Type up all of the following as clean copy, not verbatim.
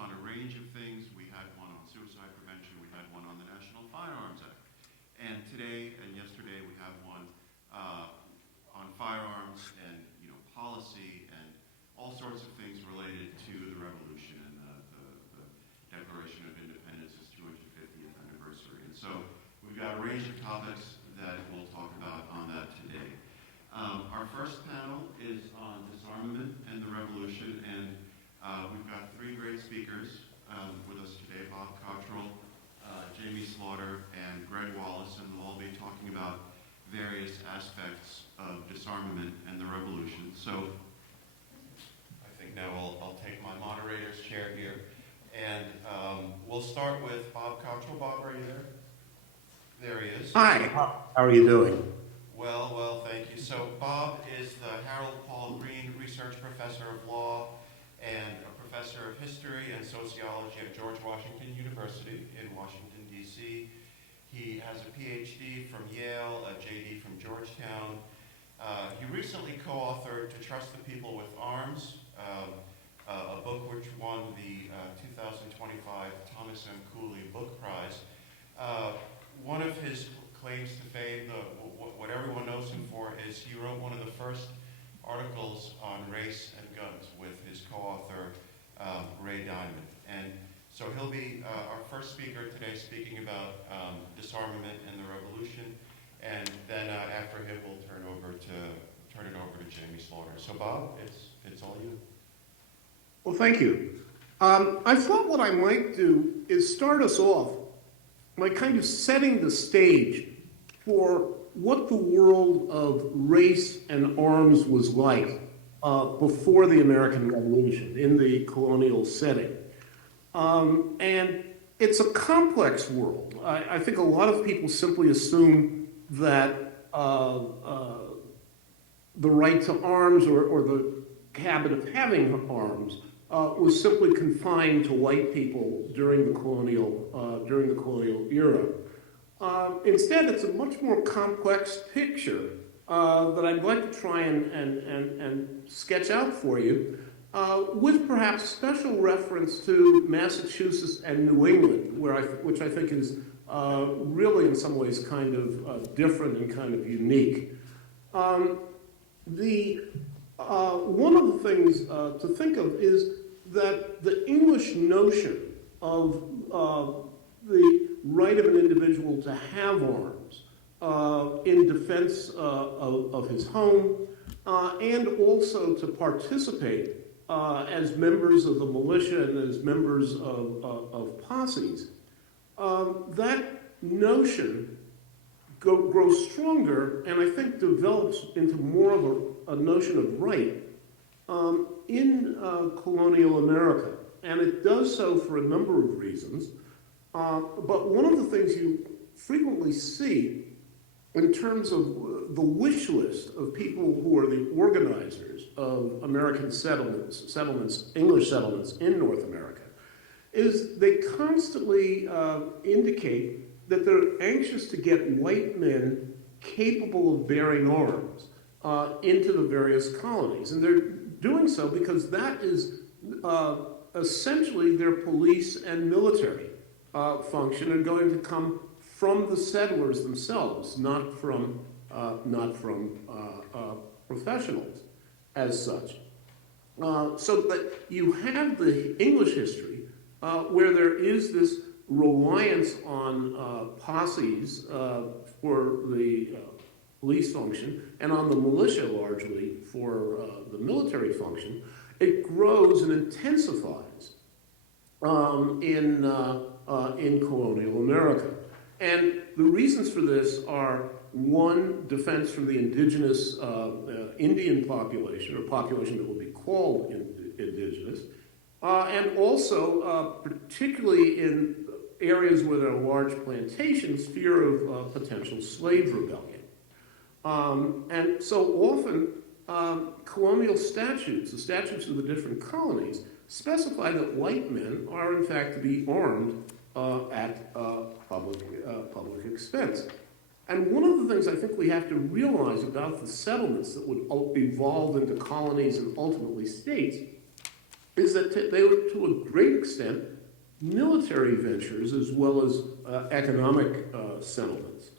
on a range of things. We had one on suicide prevention. We had one on the National Firearms Act. And today and yesterday we have one on firearms and policy and all sorts of things related to the revolution and the Declaration of Independence's 250th anniversary. And so we've got a range of topics that we'll talk about on that today. Our first panel is on disarmament and the revolution, and we've got three great speakers with us today: Bob Cottrol, Jamie Slaughter, and Greg Wallace, and they'll all be talking about various aspects of disarmament and the revolution. So I think now I'll take my moderator's chair here, and we'll start with Bob Cottrol. Bob, are you there? There he is. Hi, how are you doing? Well, thank you. So Bob is the Harold Paul Green Research Professor of Law and a Professor of History and Sociology at George Washington University in Washington, D.C. He has a PhD from Yale, a JD from Georgetown. He recently co-authored To Trust the People with Arms, a book which won the 2025 Thomas M. Cooley Book Prize. One of his claims to fame, what everyone knows him for, is he wrote one of the first articles on race and guns with his co-author, Ray Diamond. And so he'll be our first speaker today, speaking about disarmament and the revolution. And then after him, we'll turn it over to Jamie Slaughter. So Bob, it's all you. Well, thank you. I thought what I might do is start us off by kind of setting the stage for what the world of race and arms was like before the American Revolution in the colonial setting. And it's a complex world. I think a lot of people simply assume that the right to arms or the habit of having arms was simply confined to white people during the colonial era. Instead, it's a much more complex picture that I'd like to try and sketch out for you, with perhaps special reference to Massachusetts and New England, which I think is really in some ways kind of different and kind of unique. One of the things to think of is that the English notion of the right of an individual to have arms in defense of his home and also to participate as members of the militia and as members of posses, that notion grows stronger and I think develops into more of a notion of right in colonial America. And it does so for a number of reasons. But one of the things you frequently see in terms of the wish list of people who are the organizers of American settlements, English settlements in North America, is they constantly indicate that they're anxious to get white men capable of bearing arms into the various colonies. And they're doing so because that is essentially their police and military function are going to come from the settlers themselves, not from professionals as such. So that you have the English history where there is this reliance on posses for the police function and on the militia largely for the military function. It grows and intensifies in colonial America. And the reasons for this are, one, defense from the indigenous Indian population, or population that would be called indigenous, and also, particularly in areas where there are large plantations, fear of potential slave rebellion. And so often, colonial statutes, the statutes of the different colonies, specify that white men are in fact to be armed at public expense. And one of the things I think we have to realize about the settlements that would evolve into colonies and ultimately states is that they were, to a great extent, military ventures as well as economic settlements.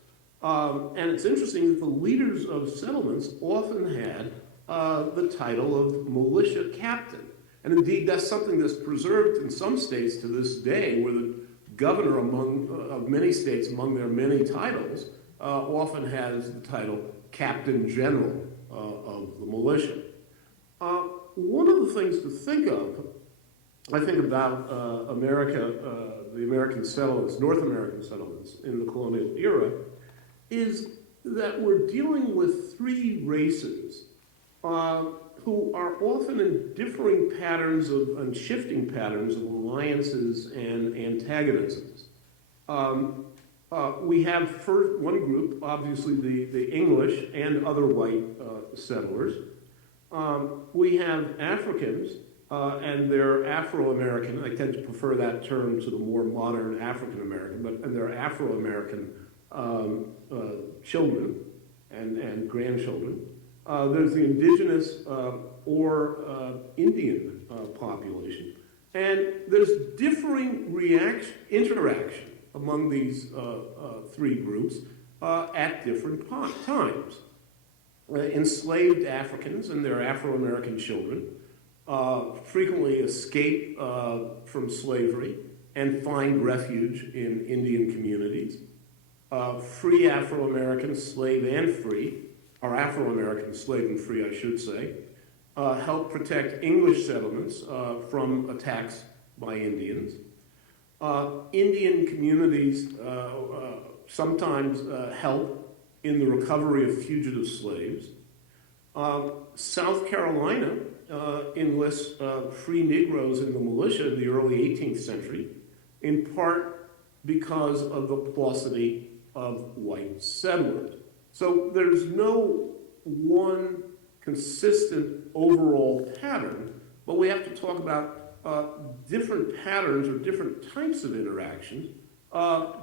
And it's interesting that the leaders of settlements often had the title of militia captain. And indeed, that's something that's preserved in some states to this day, where the governor of many states, among their many titles, often has the title Captain General of the militia. One of the things to think of, I think about America, the American settlements, North American settlements in the colonial era, is that we're dealing with three races who are often in differing patterns and shifting patterns of alliances and antagonisms. We have one group, obviously the English and other white settlers. We have Africans and they're Afro-American. I tend to prefer that term to the more modern African-American, but they're Afro-American children and grandchildren. There's the indigenous or Indian population. And there's differing interaction among these three groups at different times. Enslaved Africans and their Afro-American children frequently escape from slavery and find refuge in Indian communities. Free Afro-Americans, slave and free, or Afro-American slave and free, I should say, help protect English settlements from attacks by Indians. Indian communities sometimes help in the recovery of fugitive slaves. South Carolina enlists free Negroes in the militia in the early 18th century, in part because of the paucity of white settlers. So there's no one consistent overall pattern, but we have to talk about different patterns or different types of interactions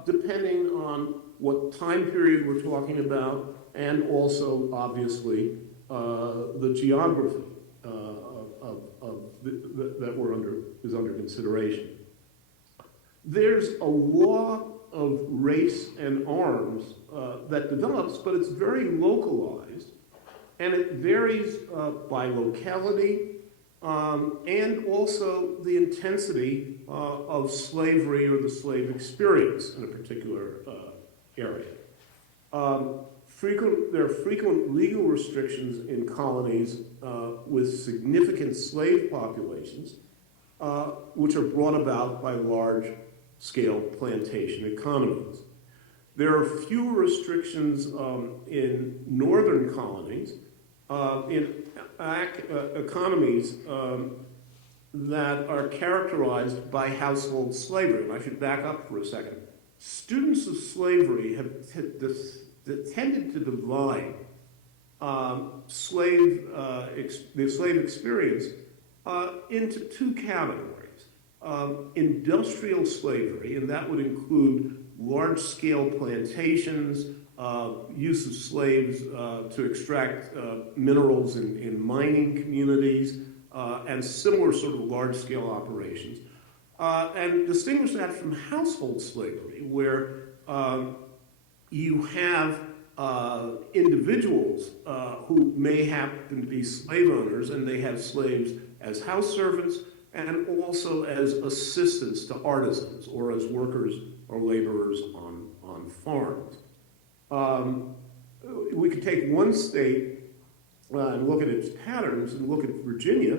depending on what time period we're talking about and also, obviously, the geography that is under consideration. There's a law of race and arms that develops, but it's very localized, and it varies by locality and also the intensity of slavery or the slave experience in a particular area. There are frequent legal restrictions in colonies with significant slave populations, which are brought about by large-scale plantation economies. There are fewer restrictions in northern colonies, in economies that are characterized by household slavery. And I should back up for a second. Students of slavery have tended to divide the slave experience into two categories. Industrial slavery, and that would include large-scale plantations, use of slaves to extract minerals in mining communities, and similar sort of large-scale operations. And distinguish that from household slavery, where you have individuals who may happen to be slave owners, and they have slaves as house servants and also as assistants to artisans or as workers or laborers on farms. We could take one state and look at its patterns and look at Virginia.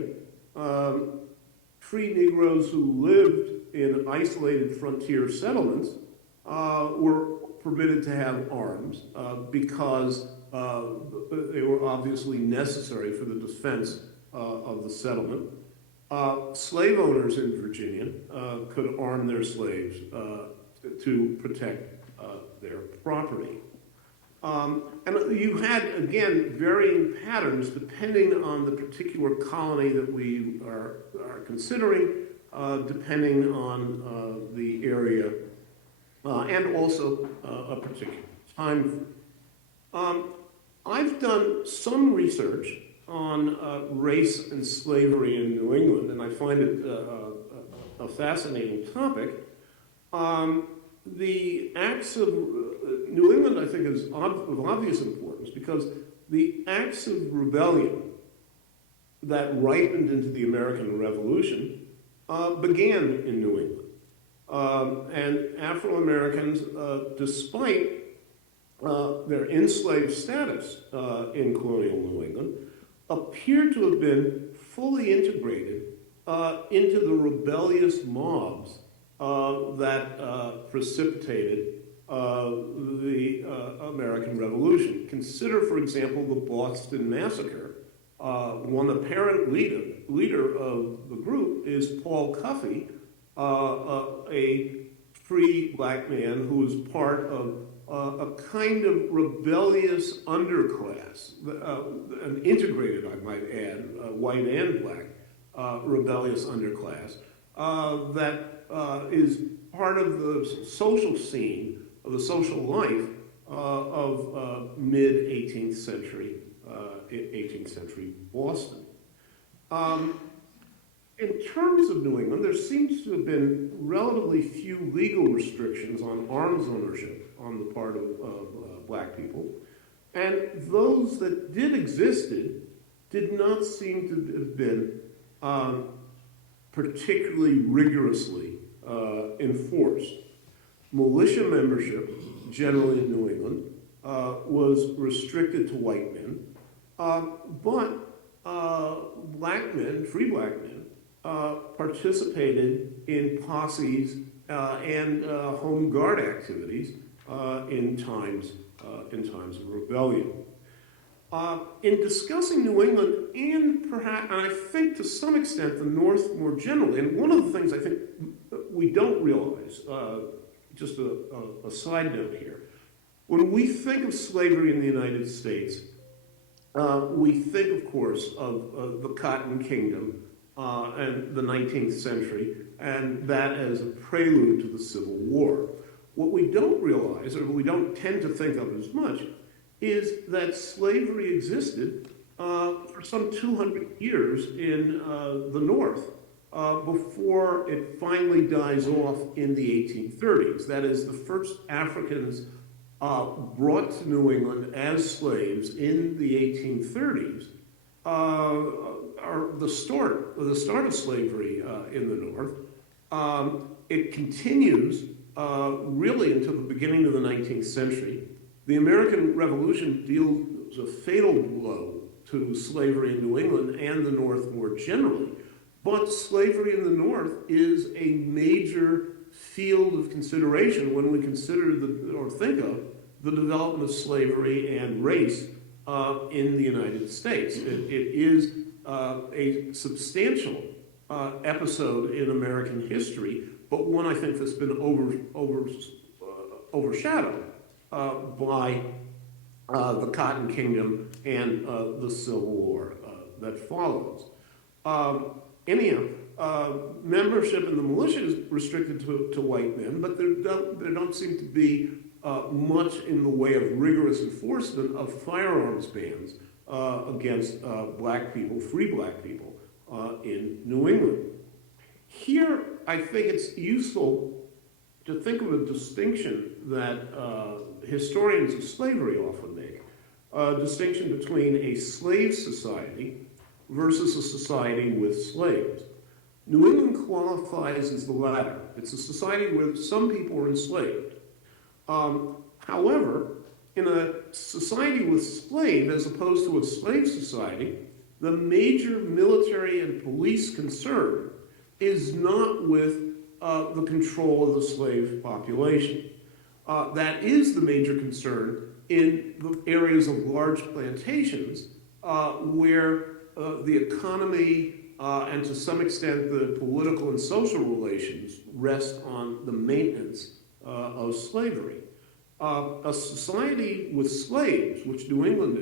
Free Negroes who lived in isolated frontier settlements were permitted to have arms because they were obviously necessary for the defense of the settlement. Slave owners in Virginia could arm their slaves to protect their property. And you had, again, varying patterns depending on the particular colony that we are considering, depending on the area, and also a particular time. I've done some research on race and slavery in New England, and I find it a fascinating topic. The acts of New England, I think, is of obvious importance because the acts of rebellion that ripened into the American Revolution began in New England. And Afro-Americans, despite their enslaved status in colonial New England, appear to have been fully integrated into the rebellious mobs that precipitated the American Revolution. Consider, for example, the Boston Massacre. One apparent leader of the group is Paul Cuffey, a free black man who was part of a kind of rebellious underclass, an integrated, I might add, white and black rebellious underclass that is part of the social scene, of the social life of mid-18th century Boston. In terms of New England, there seems to have been relatively few legal restrictions on arms ownership on the part of black people, and those that existed did not seem to have been particularly rigorously enforced. Militia membership, generally in New England, was restricted to white men, but black men, free black men, participated in posses and home guard activities in times of rebellion. In discussing New England and perhaps, and I think to some extent the North more generally, and one of the things I think we don't realize, just a side note here, when we think of slavery in the United States, we think, of course, of the Cotton Kingdom and the 19th century, and that as a prelude to the Civil War. What we don't realize, or we don't tend to think of as much, is that slavery existed for some 200 years in the North before it finally dies off in the 1830s. That is, the first Africans brought to New England as slaves in the 1830s are the start of slavery in the North. It continues really until the beginning of the 19th century. The American Revolution deals a fatal blow to slavery in New England and the North more generally. But slavery in the North is a major field of consideration when we consider or think of the development of slavery and race in the United States. It is a substantial episode in American history, but one I think that's been overshadowed by the Cotton Kingdom and the Civil War that follows. Anyhow, membership in the militia is restricted to white men, but there don't seem to be much in the way of rigorous enforcement of firearms bans against black people, free black people, in New England. Here, I think it's useful to think of a distinction that historians of slavery often make, a distinction between a slave society versus a society with slaves. New England qualifies as the latter. It's a society where some people are enslaved. However, in a society with slaves, as opposed to a slave society, the major military and police concern is not with the control of the slave population. That is the major concern in the areas of large plantations where the economy and to some extent the political and social relations rest on the maintenance of slavery. A society with slaves, which New England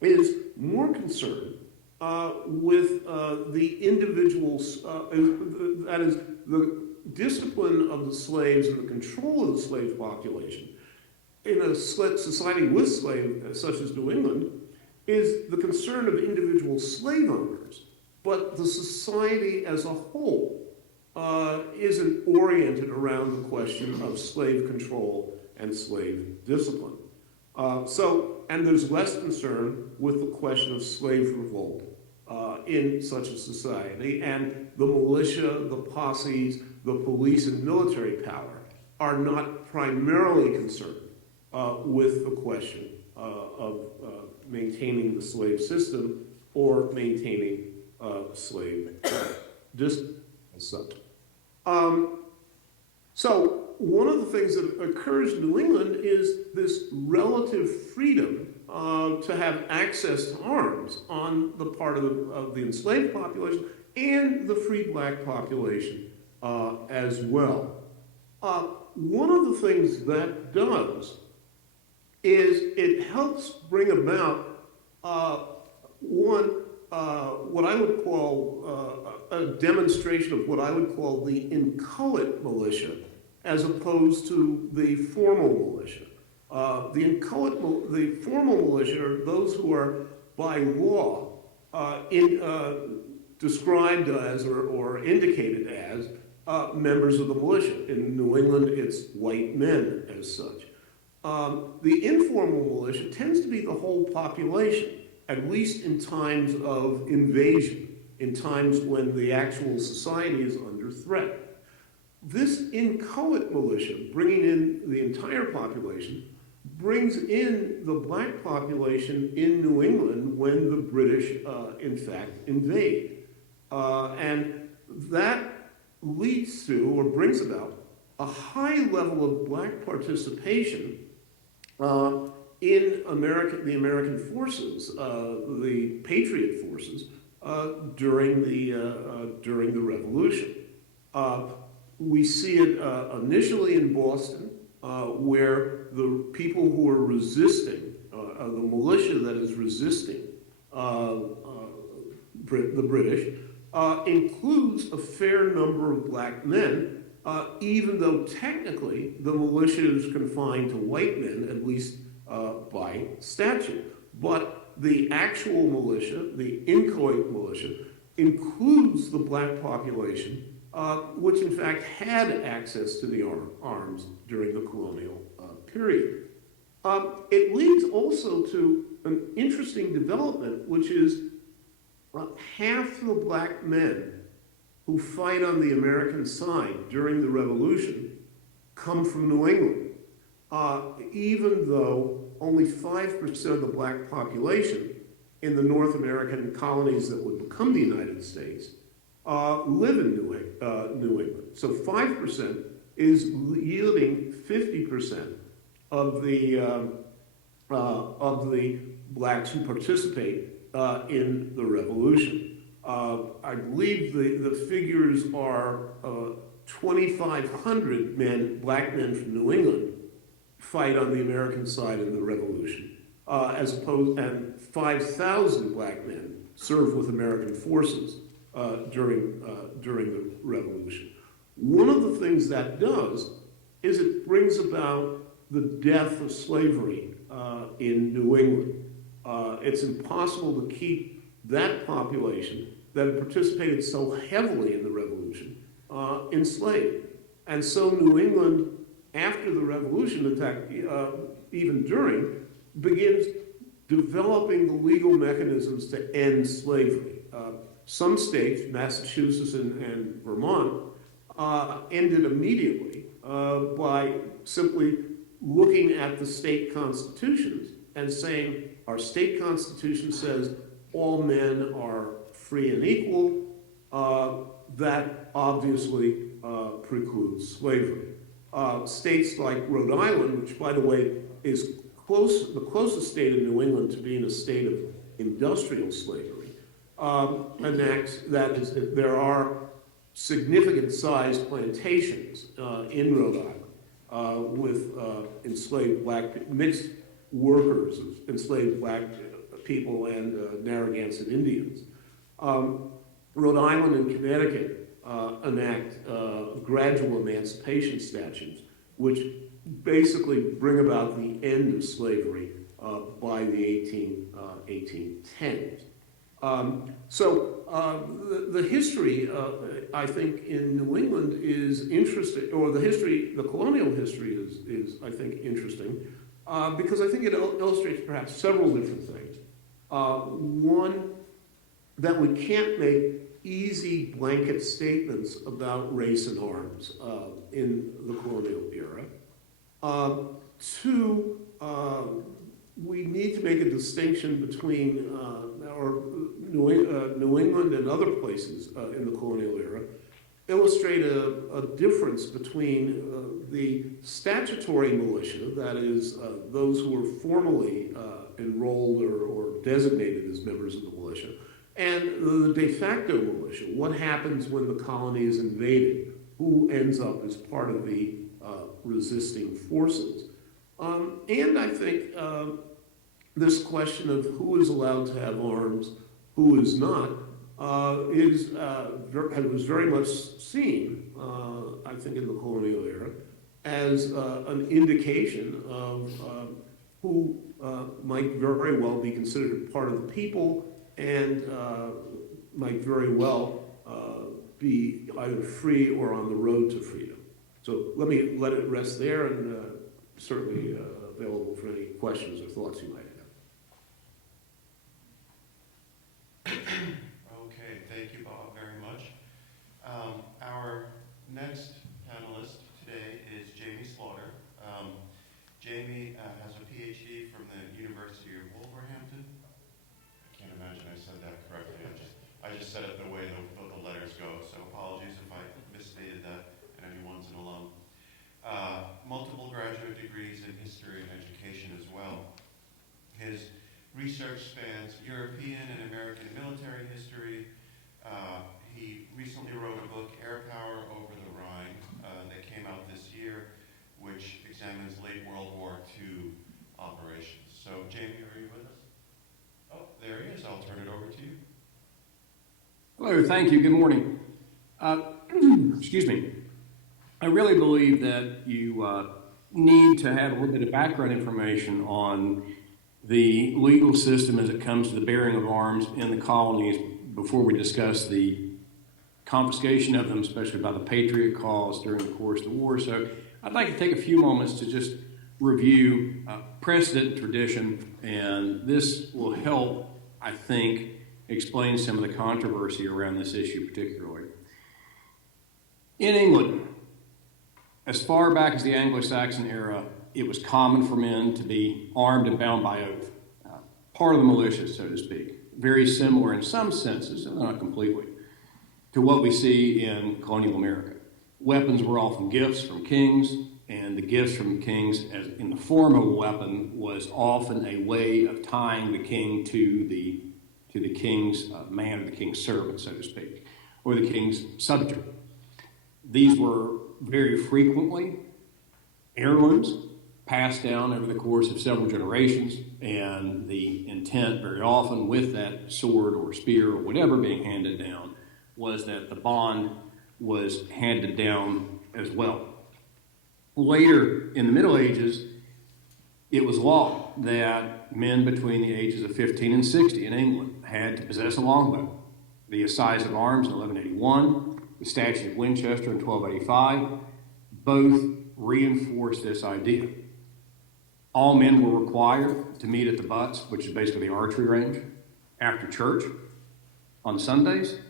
is more concerned with the individuals, that is, the discipline of the slaves and the control of the slave population. In a society with slaves, such as New England, is the concern of individual slave owners, but the society as a whole isn't oriented around the question of slave control and slave discipline. And there's less concern with the question of slave revolt in such a society, and the militia, the posses, the police and military power are not primarily concerned with the question of maintaining the slave system or maintaining slave discipline as such. So one of the things that occurs in New England is this relative freedom to have access to arms on the part of the enslaved population and the free black population as well. One of the things that does is it helps bring about what I would call a demonstration of what I would call the inchoate militia as opposed to the formal militia. The formal militia are those who are by law described as or indicated as members of the militia. In New England, it's white men as such. The informal militia tends to be the whole population, at least in times of invasion, in times when the actual society is under threat. This inchoate militia, bringing in the entire population, brings in the black population in New England when the British, in fact, invade. And that leads to, or brings about, a high level of black participation in the American forces, the Patriot forces, during the Revolution. We see it initially in Boston, where the people who are resisting, the militia that is resisting the British, includes a fair number of black men, even though technically the militia is confined to white men, at least by statute. But the actual militia, the inchoate militia, includes the black population, which in fact had access to the arms during the colonial period. It leads also to an interesting development, which is half the black men who fight on the American side during the Revolution come from New England, even though only 5% of the black population in the North American colonies that would become the United States live in New England. So 5% is yielding 50% of the blacks who participate in the Revolution. I believe the figures are 2,500 black men from New England fight on the American side in the Revolution, and 5,000 black men serve with American forces during the Revolution. One of the things that does is it brings about the death of slavery in New England. It's impossible to keep that population that had participated so heavily in the Revolution enslaved. And so New England, after the Revolution, in fact, even during, begins developing the legal mechanisms to end slavery. Some states, Massachusetts and Vermont, ended immediately by simply looking at the state constitutions and saying, our state constitution says all men are free and equal. That obviously precludes slavery. States like Rhode Island, which by the way is the closest state in New England to being a state of industrial slavery, enacts that there are significant sized plantations in Rhode Island with enslaved mixed workers, enslaved black people and Narragansett Indians. Rhode Island and Connecticut enact gradual emancipation statutes, which basically bring about the end of slavery by the 1810s. The history, I think, in New England is interesting, or the colonial history is I think, interesting, because I think it illustrates perhaps several different things. One, that we can't make easy blanket statements about race and arms in the colonial era. Two, we need to make a distinction between New England and other places in the colonial era, illustrate a difference between the statutory militia, that is, those who were formally enrolled or designated as members of the militia, and the de facto militia. What happens when the colony is invaded? Who ends up as part of the resisting forces? And I think this question of who is allowed to have arms, who is not, was very much seen, I think, in the colonial era as an indication of who might very well be considered part of the people and might very well be either free or on the road to freedom. So let me let it rest there, and certainly available for any questions or thoughts you might have. Okay, thank you, Bob, very much. Our next panelist today is Jamie Slaughter. Jamie has a PhD from the University of Wolverhampton. I can't imagine I said that correctly. I just said it the way the letters go, so apologies if I misstated that and anyone's an alum. Multiple graduate degrees in history and education as well. His research spans European and American military history. He recently wrote a book, Air Power Over the Rhine, that came out this year, which examines late World War II operations. So, Jamie, are you with us? Oh, there he is. I'll turn it over to you. Hello, thank you. Good morning. Excuse me. I really believe that you need to have a little bit of background information on the legal system as it comes to the bearing of arms in the colonies before we discuss the confiscation of them, especially by the Patriot cause during the course of the war. So I'd like to take a few moments to just review precedent and tradition, and this will help, I think, explain some of the controversy around this issue particularly. In England, as far back as the Anglo-Saxon era, it was common for men to be armed and bound by oath, part of the militia, so to speak. Very similar in some senses, and not completely, to what we see in colonial America. Weapons were often gifts from kings, and the gifts from kings, as in the form of a weapon, was often a way of tying the king to the king's man, or the king's servant, so to speak, or the king's subject. These were very frequently heirlooms passed down over the course of several generations, and the intent very often with that sword or spear or whatever being handed down was that the bond was handed down as well. Later in the Middle Ages, it was law that men between the ages of 15 and 60 in England had to possess a longbow. The Assize of Arms in 1181, the Statute of Winchester in 1285, both reinforced this idea. All men were required to meet at the butts, which is basically the archery range, after church on Sundays,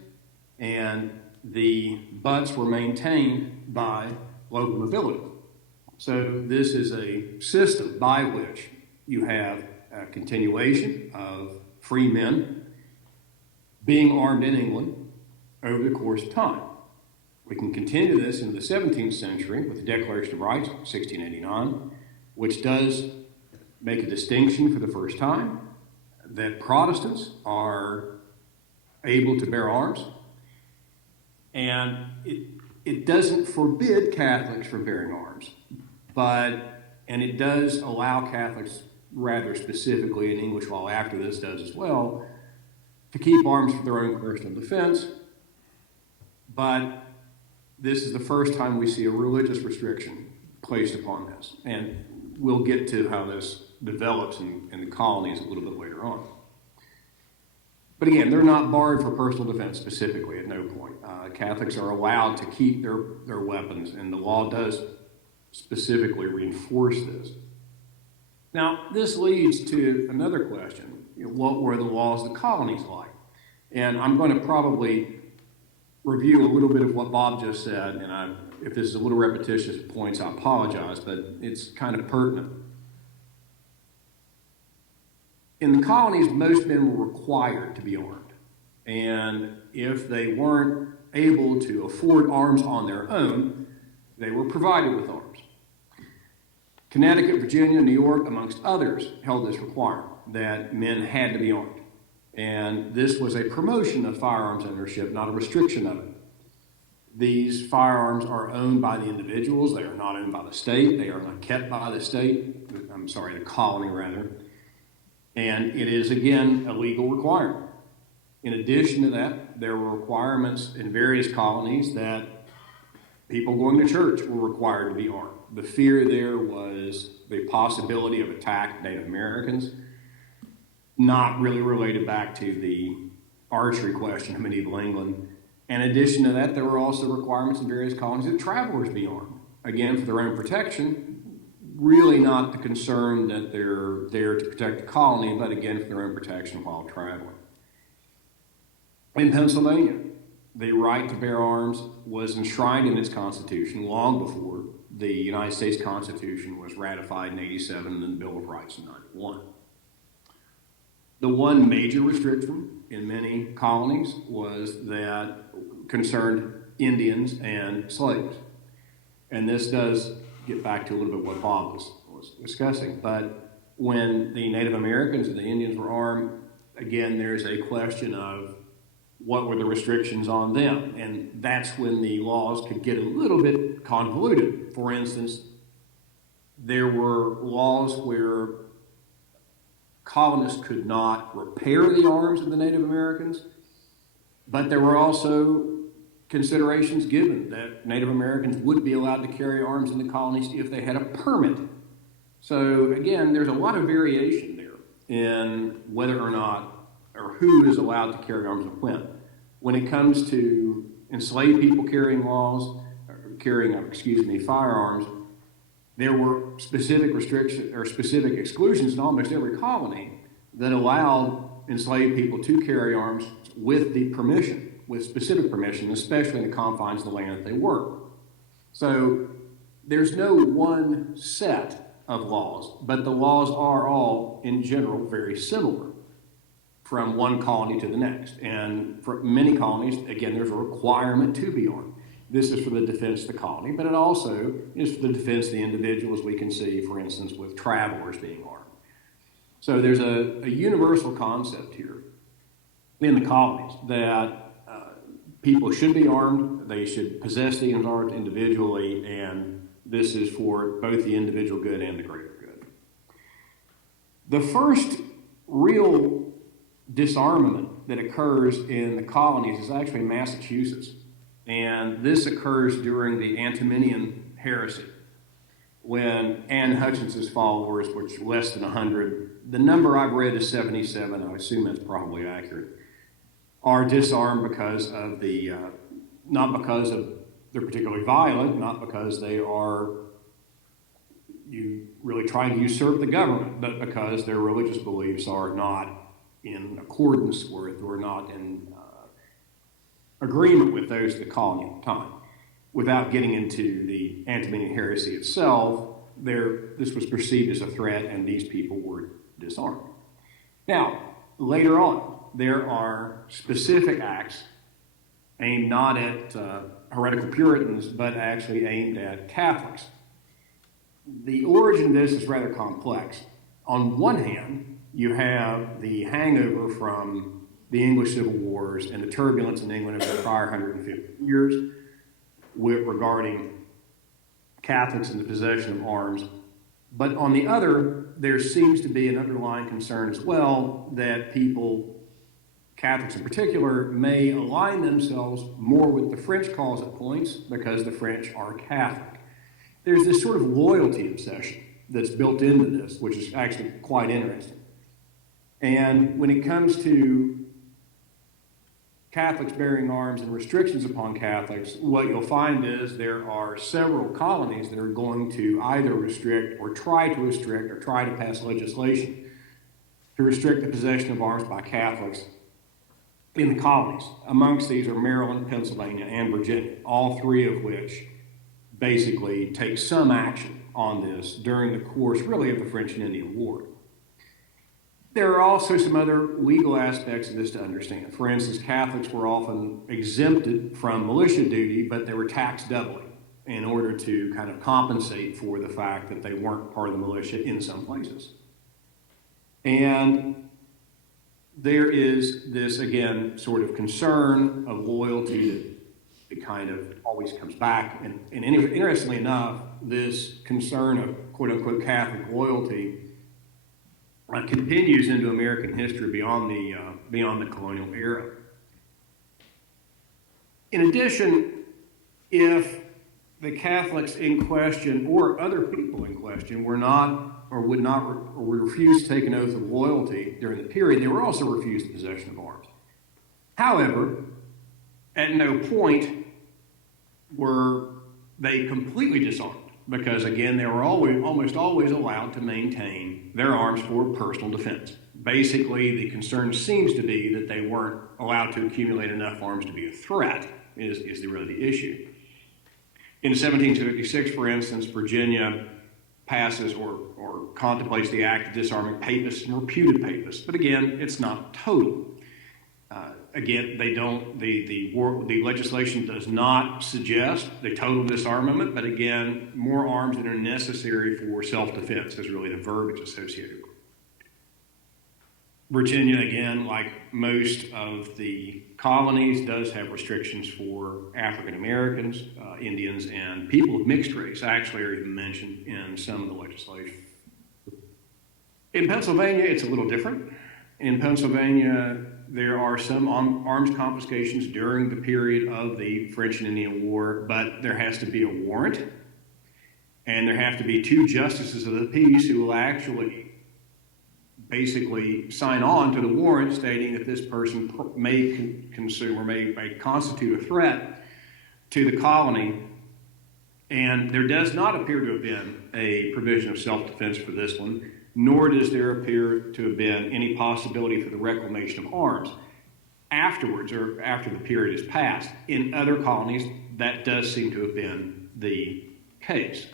and the butts were maintained by local nobility. So this is a system by which you have a continuation of free men being armed in England over the course of time. We can continue this into the 17th century with the Declaration of Rights, 1689, which does make a distinction for the first time that Protestants are able to bear arms, and it doesn't forbid Catholics from bearing arms, and it does allow Catholics, rather specifically in English law after this does as well, to keep arms for their own personal defense, but this is the first time we see a religious restriction placed upon this, and we'll get to how this develops in the colonies a little bit later on. But again, they're not barred for personal defense specifically at no point. Catholics are allowed to keep their weapons, and the law does specifically reinforce this. Now, this leads to another question. What were the laws of the colonies like? And I'm going to probably review a little bit of what Bob just said, and if this is a little repetitious at points, I apologize, but it's kind of pertinent. In the colonies, most men were required to be armed. And if they weren't able to afford arms on their own, they were provided with arms. Connecticut, Virginia, New York, amongst others, held this requirement that men had to be armed. And this was a promotion of firearms ownership, not a restriction of it. These firearms are owned by the individuals. They are not owned by the state. They are not kept by the state. The colony, rather. And it is, again, a legal requirement. In addition to that, there were requirements in various colonies that people going to church were required to be armed. The fear there was the possibility of attack Native Americans, not really related back to the archery question of medieval England. In addition to that, there were also requirements in various colonies that travelers be armed, again, for their own protection, really not the concern that they're there to protect the colony, but again, for their own protection while traveling. In Pennsylvania, the right to bear arms was enshrined in its Constitution long before the United States Constitution was ratified in 87 and then the Bill of Rights in 91. The one major restriction in many colonies was that concerned Indians and slaves. And this does get back to a little bit what Bob was discussing. But when the Native Americans and the Indians were armed, again, there's a question of what were the restrictions on them. And that's when the laws could get a little bit convoluted. For instance, there were laws where colonists could not repair the arms of the Native Americans, but there were also considerations given that Native Americans would be allowed to carry arms in the colonies if they had a permit. So again, there's a lot of variation there in whether or not or who is allowed to carry arms and when. When it comes to enslaved people carrying firearms, there were specific restrictions or specific exclusions in almost every colony that allowed enslaved people to carry arms with specific permission, especially in the confines of the land that they were. So there's no one set of laws, but the laws are all, in general, very similar from one colony to the next. And for many colonies, again, there's a requirement to be armed. This is for the defense of the colony, but it also is for the defense of the individuals we can see, for instance, with travelers being armed. So there's a universal concept here in the colonies that people should be armed, they should possess the arms individually, and this is for both the individual good and the greater good. The first real disarmament that occurs in the colonies is actually in Massachusetts. And this occurs during the Antimonian heresy, when Anne Hutchinson's followers, which were less than 100, the number I've read is 77, I assume that's probably accurate, are disarmed because of not because of they're particularly violent, not because they are really trying to usurp the government, but because their religious beliefs are not in accordance with or not in agreement with those of the colony at the time. Without getting into the Antimonian heresy itself, this was perceived as a threat and these people were disarmed. Now, later on, there are specific acts aimed not at heretical Puritans, but actually aimed at Catholics. The origin of this is rather complex. On one hand, you have the hangover from the English Civil Wars and the turbulence in England over the prior 150 years regarding Catholics and the possession of arms. But on the other, there seems to be an underlying concern as well that people, Catholics in particular, may align themselves more with the French cause at points because the French are Catholic. There's this sort of loyalty obsession that's built into this, which is actually quite interesting. And when it comes to Catholics bearing arms and restrictions upon Catholics, what you'll find is there are several colonies that are going to either restrict or try to pass legislation to restrict the possession of arms by Catholics in the colonies. Amongst these are Maryland, Pennsylvania, and Virginia, all three of which basically take some action on this during the course, really, of the French and Indian War. There are also some other legal aspects of this to understand. For instance, Catholics were often exempted from militia duty, but they were taxed doubly in order to kind of compensate for the fact that they weren't part of the militia in some places. And there is this, again, sort of concern of loyalty that kind of always comes back. And interestingly enough, this concern of quote-unquote Catholic loyalty continues into American history beyond the colonial era. In addition, if the Catholics in question or other people in question were not or would not or would refuse to take an oath of loyalty during the period, they were also refused the possession of arms. However, at no point were they completely disarmed, because again, they were almost always allowed to maintain their arms for personal defense. Basically, the concern seems to be that they weren't allowed to accumulate enough arms to be a threat, is really the issue. In 1756, for instance, Virginia passes or contemplates the act of disarming papists and reputed papists. But again, it's not total. Again, the legislation does not suggest the total disarmament, but again, more arms that are necessary for self-defense is really the verbiage associated with it. Virginia, again, like most of the colonies, does have restrictions for African Americans, Indians, and people of mixed race, actually are even mentioned in some of the legislation. In Pennsylvania, it's a little different. In Pennsylvania, there are some arms confiscations during the period of the French and Indian War, but there has to be a warrant, and there have to be two justices of the peace who will actually basically sign on to the warrant stating that this person may consume or may constitute a threat to the colony. And there does not appear to have been a provision of self-defense for this one, nor does there appear to have been any possibility for the reclamation of arms afterwards or after the period is passed. In other colonies, that does seem to have been the case.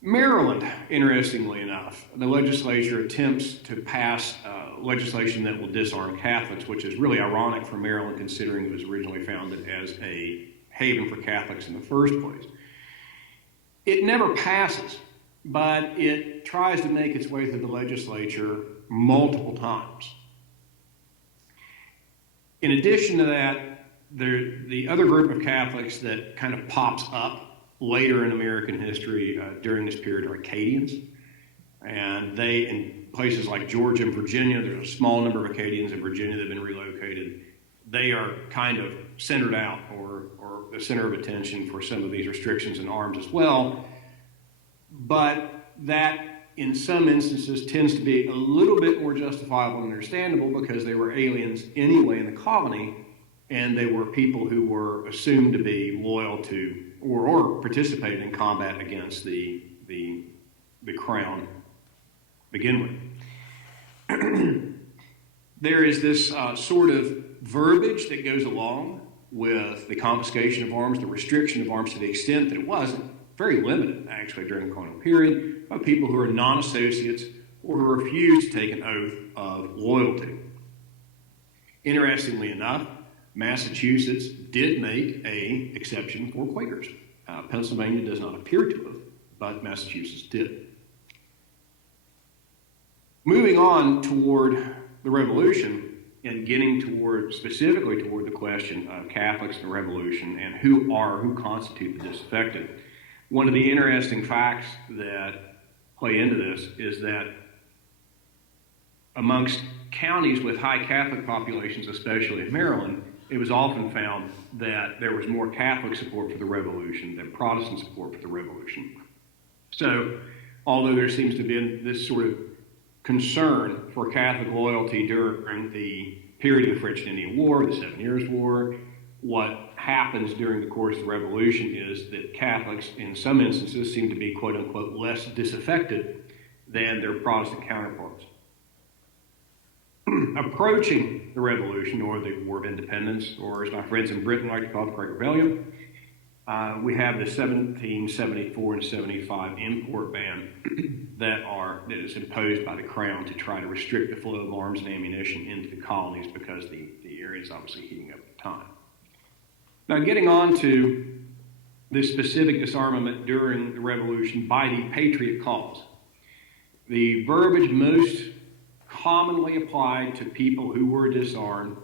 Maryland, interestingly enough, the legislature attempts to pass legislation that will disarm Catholics, which is really ironic for Maryland considering it was originally founded as a haven for Catholics in the first place. It never passes, but it tries to make its way through the legislature multiple times. In addition to that, the other group of Catholics that kind of pops up later in American history during this period are Acadians. And they, in places like Georgia and Virginia, there's a small number of Acadians in Virginia that have been relocated. They are kind of centered out or the center of attention for some of these restrictions in arms as well. But that, in some instances, tends to be a little bit more justifiable and understandable because they were aliens anyway in the colony, and they were people who were assumed to be loyal to or participated in combat against the crown to begin with. There is this sort of verbiage that goes along with the confiscation of arms, the restriction of arms to the extent that it wasn't very limited, actually, during the colonial period, by people who are non-associates or who refused to take an oath of loyalty. Interestingly enough, Massachusetts did make an exception for Quakers. Pennsylvania does not appear to have, but Massachusetts did. Moving on toward the Revolution and getting specifically toward the question of Catholics and the Revolution and who constitute the disaffected. One of the interesting facts that play into this is that amongst counties with high Catholic populations, especially in Maryland, it was often found that there was more Catholic support for the Revolution than Protestant support for the Revolution. So although there seems to be this sort of concern for Catholic loyalty during the period of the French and Indian War, the 7 Years' War. What happens during the course of the Revolution is that Catholics, in some instances, seem to be, quote unquote, less disaffected than their Protestant counterparts. Approaching the Revolution, or the War of Independence, or as my friends in Britain like to call it, the Great Rebellion, we have the 1774 and 75 import ban that is imposed by the Crown to try to restrict the flow of arms and ammunition into the colonies because the area is obviously heating up at the time. Now, getting on to the specific disarmament during the Revolution by the Patriot cause. The verbiage most commonly applied to people who were disarmed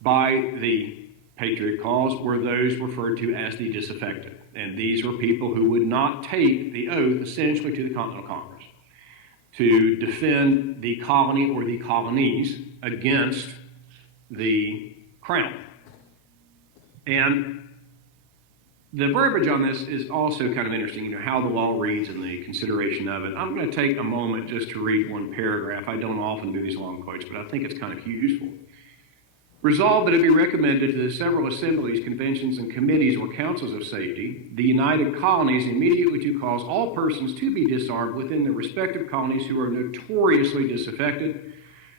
by the Patriot cause were those referred to as the disaffected. And these were people who would not take the oath, essentially, to the Continental Congress to defend the colony or the colonies against the Crown. And the verbiage on this is also kind of interesting, how the law reads and the consideration of it. I'm going to take a moment just to read one paragraph. I don't often do these long quotes, but I think it's kind of useful. Resolved that it be recommended to the several assemblies, conventions, and committees or councils of safety, the United Colonies immediately to cause all persons to be disarmed within their respective colonies who are notoriously disaffected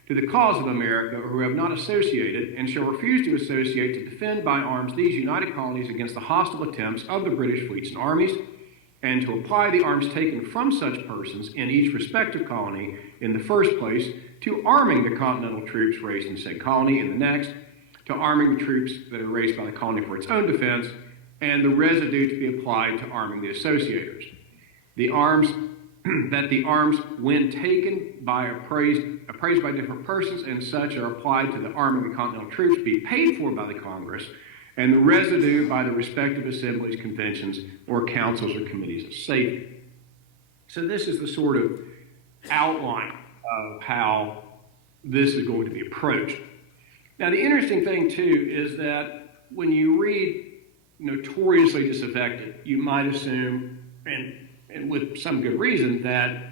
to the cause of America, or who have not associated and shall refuse to associate, to defend by arms these united colonies against the hostile attempts of the British fleets and armies, and to apply the arms taken from such persons in each respective colony in the first place to arming the continental troops raised in said colony in the next, to arming the troops that are raised by the colony for its own defense, and the residue to be applied to arming the associators. The arms that the arms, when taken by appraised by different persons and such, are applied to the arming the continental troops, be paid for by the Congress, and the residue by the respective assemblies, conventions, or councils or committees of safety. So this is the sort of outline of how this is going to be approached. Now, the interesting thing, too, is that when you read notoriously disaffected, you might assume, and with some good reason, that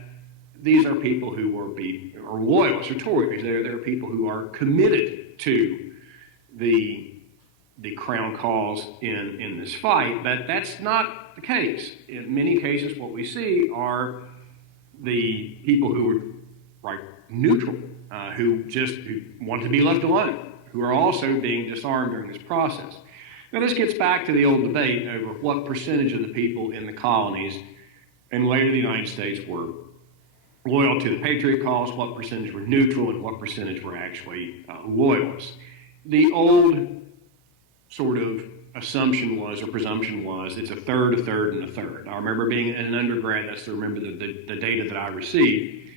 these are people who are loyalists or Tories. They're people who are committed to the Crown cause in this fight, but that's not the case. In many cases, what we see are the people who are neutral, who want to be left alone, who are also being disarmed during this process. Now, this gets back to the old debate over what percentage of the people in the colonies and later the United States were loyal to the Patriot cause, what percentage were neutral, and what percentage were actually loyalists. The old sort of assumption was, or presumption was, it's a third, a third, and a third. I remember being an undergrad, that's to remember the data that I received.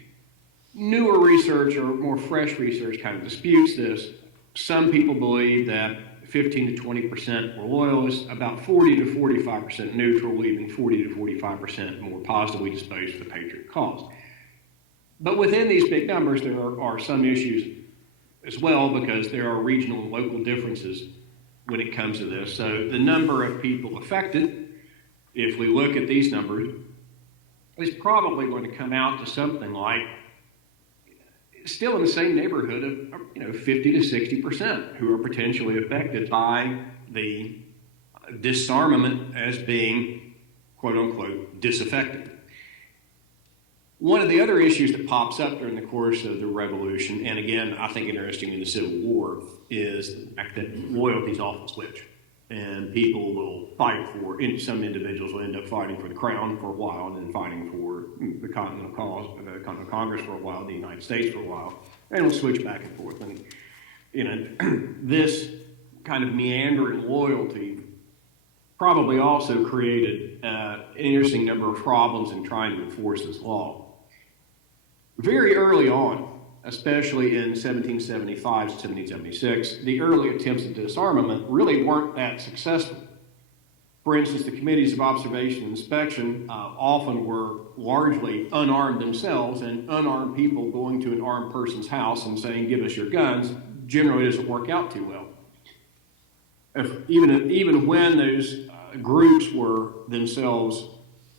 Newer research, or more fresh research, kind of disputes this. Some people believe that 15 to 20% were loyalists, about 40 to 45% neutral, leaving 40 to 45% more positively disposed to the Patriot cause. But within these big numbers, there are some issues as well, because there are regional and local differences when it comes to this. So the number of people affected, if we look at these numbers, is probably going to come out to something like, still in the same neighborhood of 50 to 60% who are potentially affected by the disarmament as being, quote unquote, disaffected. One of the other issues that pops up during the course of the Revolution, and again, I think interesting in the Civil War, is the fact that loyalty is off the switch. And people will fight for, some individuals will end up fighting for the Crown for a while, and then fighting for the Continental cause, the Continental Congress for a while, the United States for a while, and will switch back and forth. And this kind of meandering loyalty probably also created an interesting number of problems in trying to enforce this law. Very early on, especially in 1775 to 1776, the early attempts at disarmament really weren't that successful. For instance, the committees of observation and inspection often were largely unarmed themselves, and unarmed people going to an armed person's house and saying, "Give us your guns," generally doesn't work out too well. Even when those groups were themselves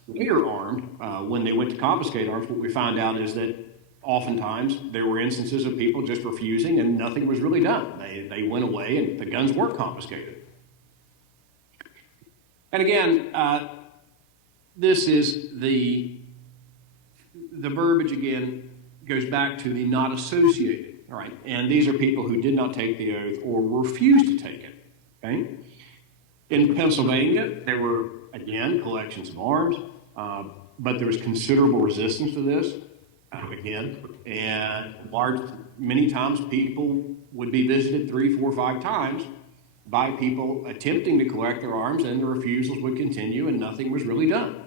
later armed, when they went to confiscate arms, what we found out is that oftentimes there were instances of people just refusing and nothing was really done. They went away and the guns weren't confiscated. And again, this is the verbiage again goes back to the not associated, all right? And these are people who did not take the oath or refused to take it, okay? In Pennsylvania, there were, again, collections of arms, but there was considerable resistance to this, again, and many times people would be visited 3, 4, 5 times by people attempting to collect their arms, and the refusals would continue and nothing was really done.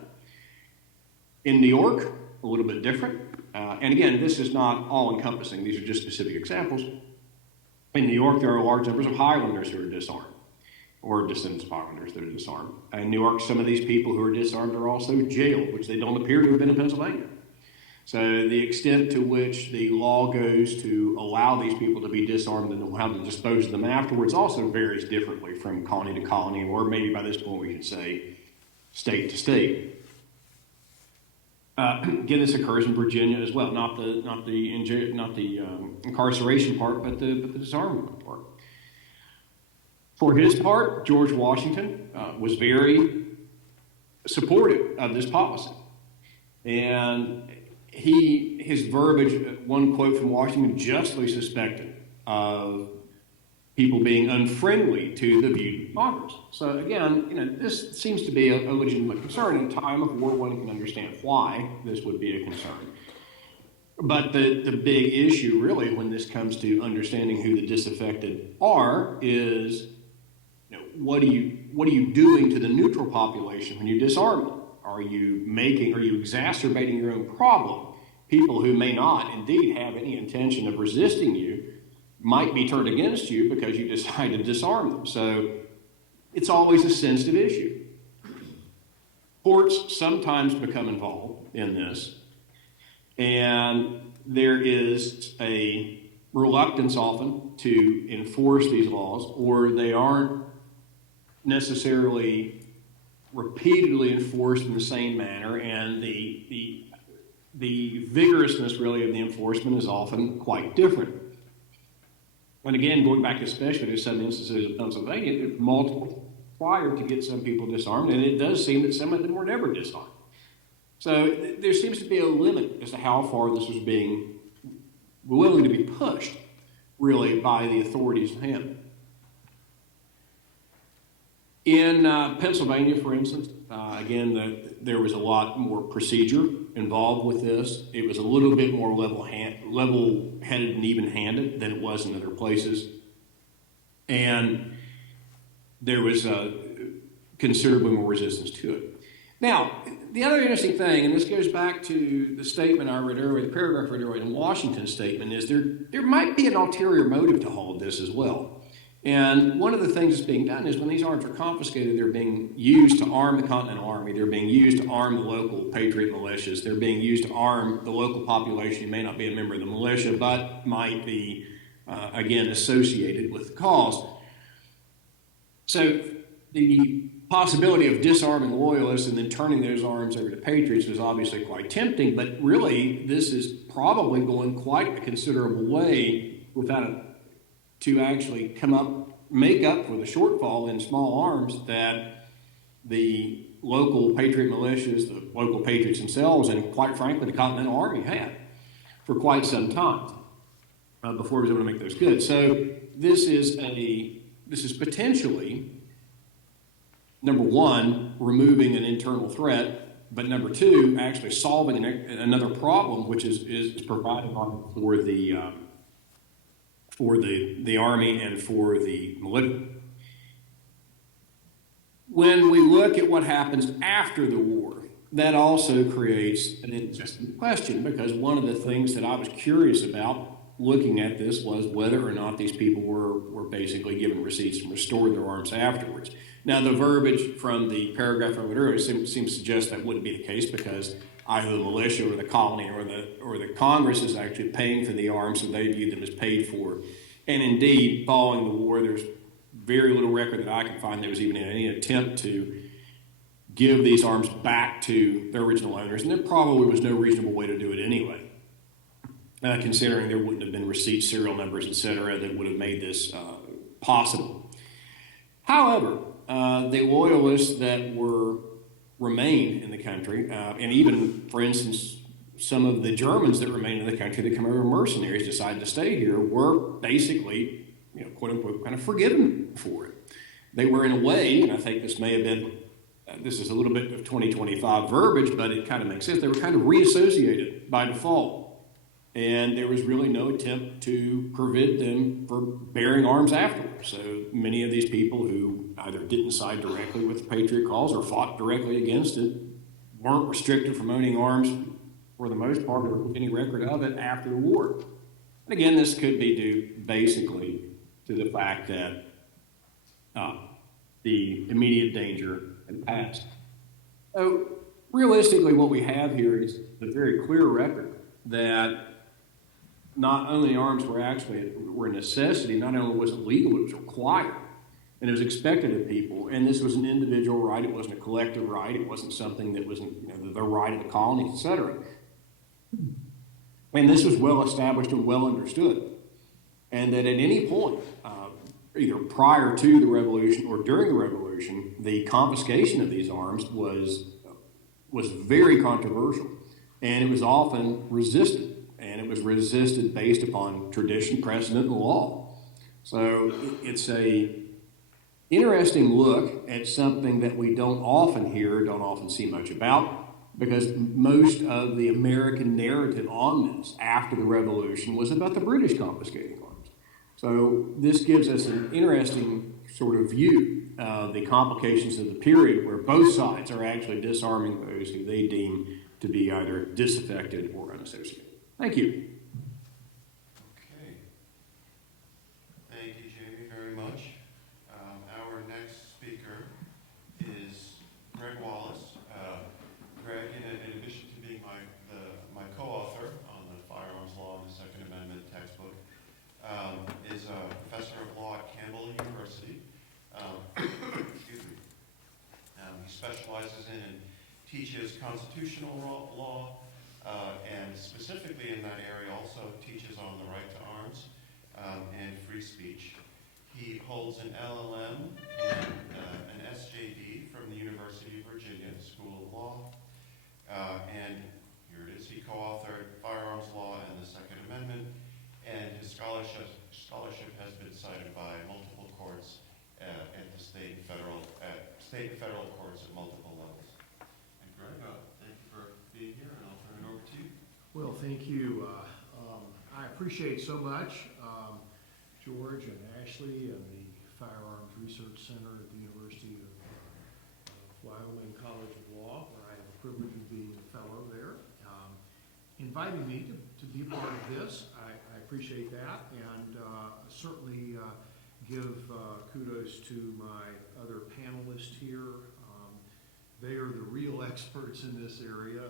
In New York, a little bit different. And again, this is not all-encompassing. These are just specific examples. In New York, there are large numbers of Highlanders who are disarmed, or descendants of Highlanders that are disarmed. In New York, some of these people who are disarmed are also jailed, which they don't appear to have been in Pennsylvania. So the extent to which the law goes to allow these people to be disarmed and how to dispose of them afterwards also varies differently from colony to colony, or maybe by this point we could say state to state. Again, this occurs in Virginia as well, not the incarceration part, but the disarmament part. For his part, George Washington was very supportive of this policy, and his verbiage, one quote from Washington, justly suspected of people being unfriendly to the view of Congress. So again, this seems to be a legitimate concern. In a time of war, one can understand why this would be a concern. But the big issue, really, when this comes to understanding who the disaffected are, is what are you doing to the neutral population when you disarm them? Are you exacerbating your own problem? People who may not indeed have any intention of resisting you might be turned against you because you decide to disarm them. So it's always a sensitive issue. Courts sometimes become involved in this, and there is a reluctance often to enforce these laws, or they aren't necessarily repeatedly enforced in the same manner, and the vigorousness really of the enforcement is often quite different. And again, going back especially to some instances of Pennsylvania, there's multiple prior to get some people disarmed, and it does seem that some of them were never disarmed. So there seems to be a limit as to how far this was being willing to be pushed, really, by the authorities at hand. In Pennsylvania, for instance, again, there was a lot more procedure involved with this. It was a little bit more level-headed and even-handed than it was in other places. And there was considerably more resistance to it. Now, the other interesting thing, and this goes back to the statement I read earlier, the paragraph I read earlier in Washington's statement, is there might be an ulterior motive to all of this as well. And one of the things that's being done is when these arms are confiscated, they're being used to arm the Continental Army. They're being used to arm the local patriot militias. They're being used to arm the local population who may not be a member of the militia, but might be, again, associated with the cause. So the possibility of disarming loyalists and then turning those arms over to patriots was obviously quite tempting, but really this is probably going quite a considerable way to actually make up for the shortfall in small arms that the local patriot militias, the local patriots themselves, and quite frankly the Continental Army had for quite some time before it was able to make those good. So this is potentially, number one, removing an internal threat, but number two, actually solving another problem, which is provided for the Army and for the militia. When we look at what happens after the war, that also creates an interesting question, because one of the things that I was curious about looking at this was whether or not these people were basically given receipts and restored their arms afterwards. Now, the verbiage from the paragraph I read earlier seems to suggest that wouldn't be the case, because either the militia or the colony or the Congress is actually paying for the arms, so they view them as paid for. And indeed, following the war, there's very little record that I can find there was even any attempt to give these arms back to their original owners, and there probably was no reasonable way to do it anyway, considering there wouldn't have been receipt serial numbers, et cetera, that would have made this possible. However, the loyalists that remained in the country, and even, for instance, some of the Germans that remained in the country that come over mercenaries decided to stay here, were basically, quote unquote, kind of forgiven for it. They were in a way, and I think this may have been, this is a little bit of 2025 verbiage, but it kind of makes sense. They were kind of reassociated by default. And there was really no attempt to prevent them from bearing arms afterwards. So many of these people who either didn't side directly with the Patriot cause or fought directly against it weren't restricted from owning arms for the most part, or any record of it after the war. And again, this could be due basically to the fact that the immediate danger had passed. So realistically, what we have here is a very clear record that not only arms were a necessity, not only was it legal, it was required, and it was expected of people. And this was an individual right; it wasn't a collective right. It wasn't something that wasn't the right of the colonies, etc. And this was well established and well understood, and that at any point, either prior to the revolution or during the revolution, the confiscation of these arms was very controversial, and it was often resisted. And it was resisted based upon tradition, precedent, and law. So it's a interesting look at something that we don't often hear, don't often see much about, because most of the American narrative on this after the Revolution was about the British confiscating arms. So this gives us an interesting sort of view of the complications of the period where both sides are actually disarming those who they deem to be either disaffected or unassociated. Thank you. Okay. Thank you, Jamie, very much. Our next speaker is Greg Wallace. Greg, in addition to being my co-author on the Firearms Law and the Second Amendment textbook, is a professor of law at Campbell University. Excuse me. He specializes in and teaches constitutional law, and specifically in that area also teaches on the right to arms and free speech. He holds an LLM and an SJD from the University of Virginia School of Law. And here it is, he co-authored Firearms Law and the Second Amendment, and his scholarship has been cited by multiple courts at the state and federal courts at multiple levels. And Greg, thank you for being here, and I'll turn it over to you. Well, thank you. I appreciate so much George and Ashley and the Firearms Research Center at the University of Wyoming College of Law, where I have the privilege of being a fellow there, inviting me to be part of this. I appreciate that, and certainly give kudos to my other panelists here. They are the real experts in this area.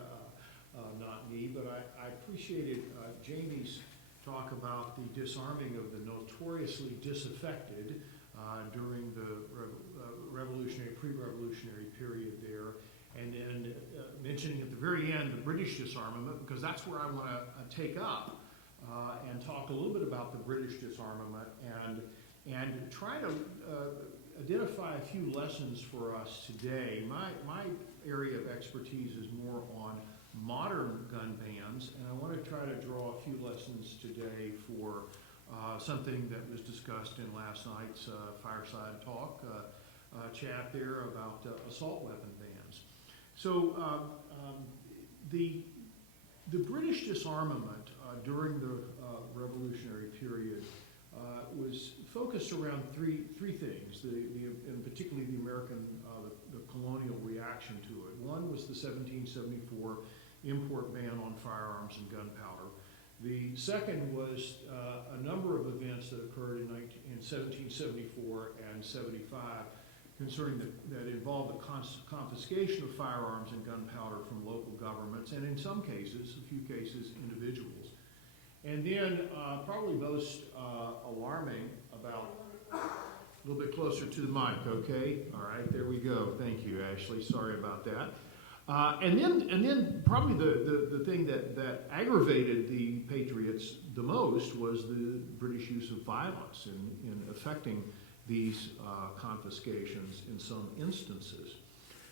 Not me, but I appreciated Jamie's talk about the disarming of the notoriously disaffected during the pre-revolutionary period there, and then mentioning at the very end the British disarmament, because that's where I want to take up and talk a little bit about the British disarmament and try to identify a few lessons for us today. My area of expertise is more on modern gun bans, and I want to try to draw a few lessons today for something that was discussed in last night's fireside talk chat there about assault weapon bans. So the British disarmament during the revolutionary period was focused around three things, and particularly the American, the colonial reaction to it. One was the 1774 import ban on firearms and gunpowder. The second was a number of events that occurred in 1774 and 75 concerning that involved the confiscation of firearms and gunpowder from local governments, and in some cases, a few cases, individuals. And then, probably most alarming about A little bit closer to the mic, okay? All right, there we go. Thank you, Ashley. Sorry about that. And then probably the thing that aggravated the Patriots the most was the British use of violence in effecting these confiscations in some instances.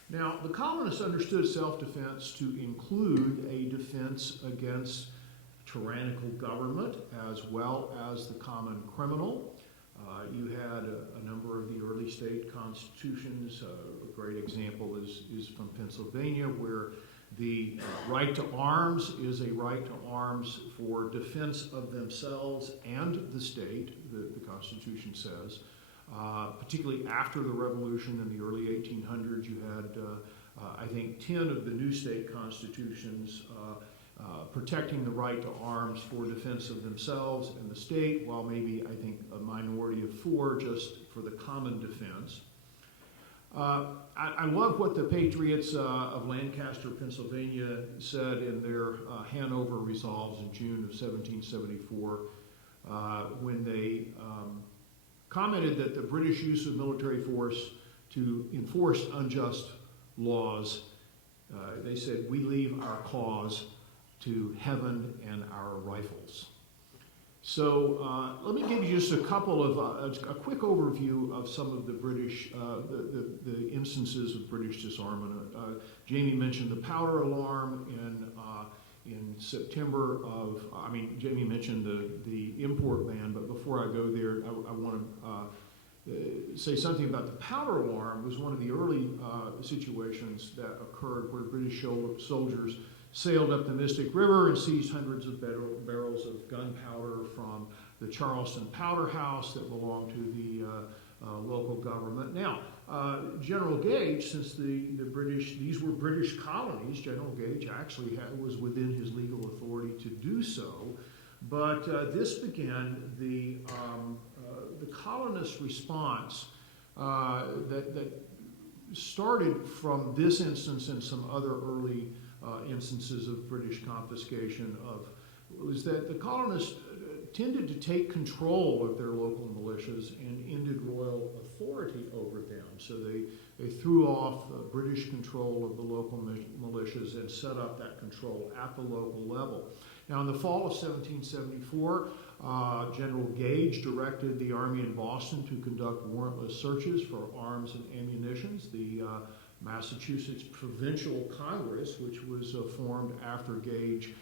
Now, the colonists understood self-defense to include a defense against tyrannical government as well as the common criminal. You had a number of the early state constitutions. A great example is from Pennsylvania, where the right to arms is a right to arms for defense of themselves and the state, the Constitution says. Particularly after the Revolution in the early 1800s, you had, I think, 10 of the new state constitutions protecting the right to arms for defense of themselves and the state, while maybe, I think, a minority of 4 just for the common defense. I love what the Patriots of Lancaster, Pennsylvania said in their Hanover Resolves in June of 1774 when they commented that the British use of military force to enforce unjust laws, they said, "We leave our cause to heaven and our rifles." So let me give you just a couple of, a quick overview of some of the British, the instances of British disarmament. Jamie mentioned the powder alarm in September of, Jamie mentioned the import ban, but before I go there, I want to say something about the powder alarm. It was one of the early situations that occurred where British soldiers sailed up the Mystic River and seized hundreds of barrels of gunpowder from the Charleston Powder House that belonged to the local government. Now, General Gage, since these were British colonies, General Gage actually was within his legal authority to do so, but this began the colonist response that started from this instance and some other early instances of British confiscation was that the colonists tended to take control of their local militias and ended royal authority over them. So they threw off British control of the local militias and set up that control at the local level. Now, in the fall of 1774, General Gage directed the army in Boston to conduct warrantless searches for arms and ammunition. The Massachusetts Provincial Congress, which was formed after Gage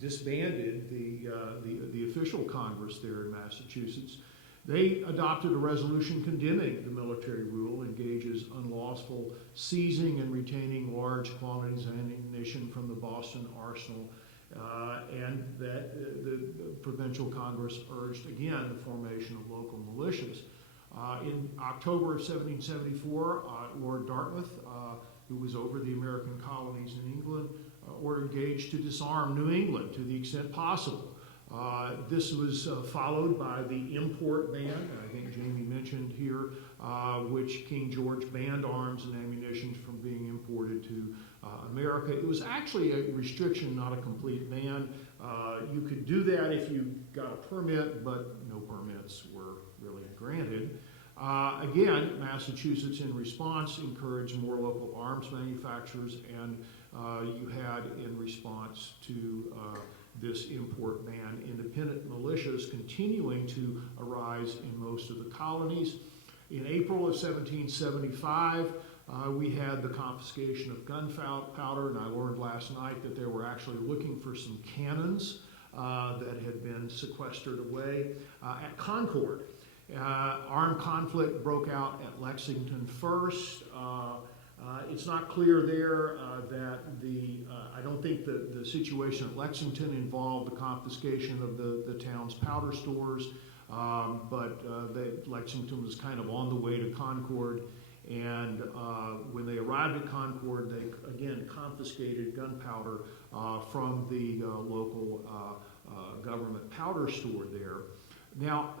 disbanded the official Congress there in Massachusetts, they adopted a resolution condemning the military rule and Gage's unlawful seizing and retaining large quantities of ammunition from the Boston arsenal, and that the Provincial Congress urged again the formation of local militias. In October of 1774, Lord Dartmouth, who was over the American colonies in England, ordered Gage to disarm New England to the extent possible. This was followed by the import ban, I think Jamie mentioned here, which King George banned arms and ammunition from being imported to America. It was actually a restriction, not a complete ban. You could do that if you got a permit, but no permits were really granted. Again, Massachusetts, in response, encouraged more local arms manufacturers, and you had, in response to this import ban, independent militias continuing to arise in most of the colonies. In April of 1775, we had the confiscation of gunpowder, and I learned last night that they were actually looking for some cannons that had been sequestered away at Concord. Armed conflict broke out at Lexington first. It's not clear there that I don't think that the situation at Lexington involved the confiscation of the town's powder stores, but Lexington was kind of on the way to Concord, and when they arrived at Concord, they again confiscated gunpowder from the local government powder store there. Now,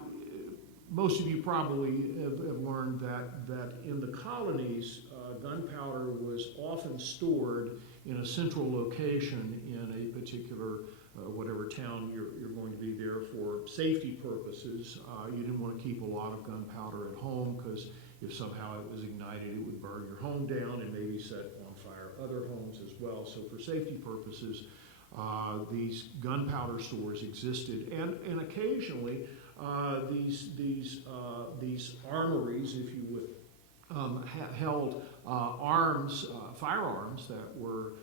most of you probably have learned that in the colonies, gunpowder was often stored in a central location in a particular whatever town you're going to be there for safety purposes. You didn't want to keep a lot of gunpowder at home because if somehow it was ignited, it would burn your home down and maybe set on fire other homes as well. So for safety purposes, these gunpowder stores existed, and occasionally these armories, if you would, held firearms that were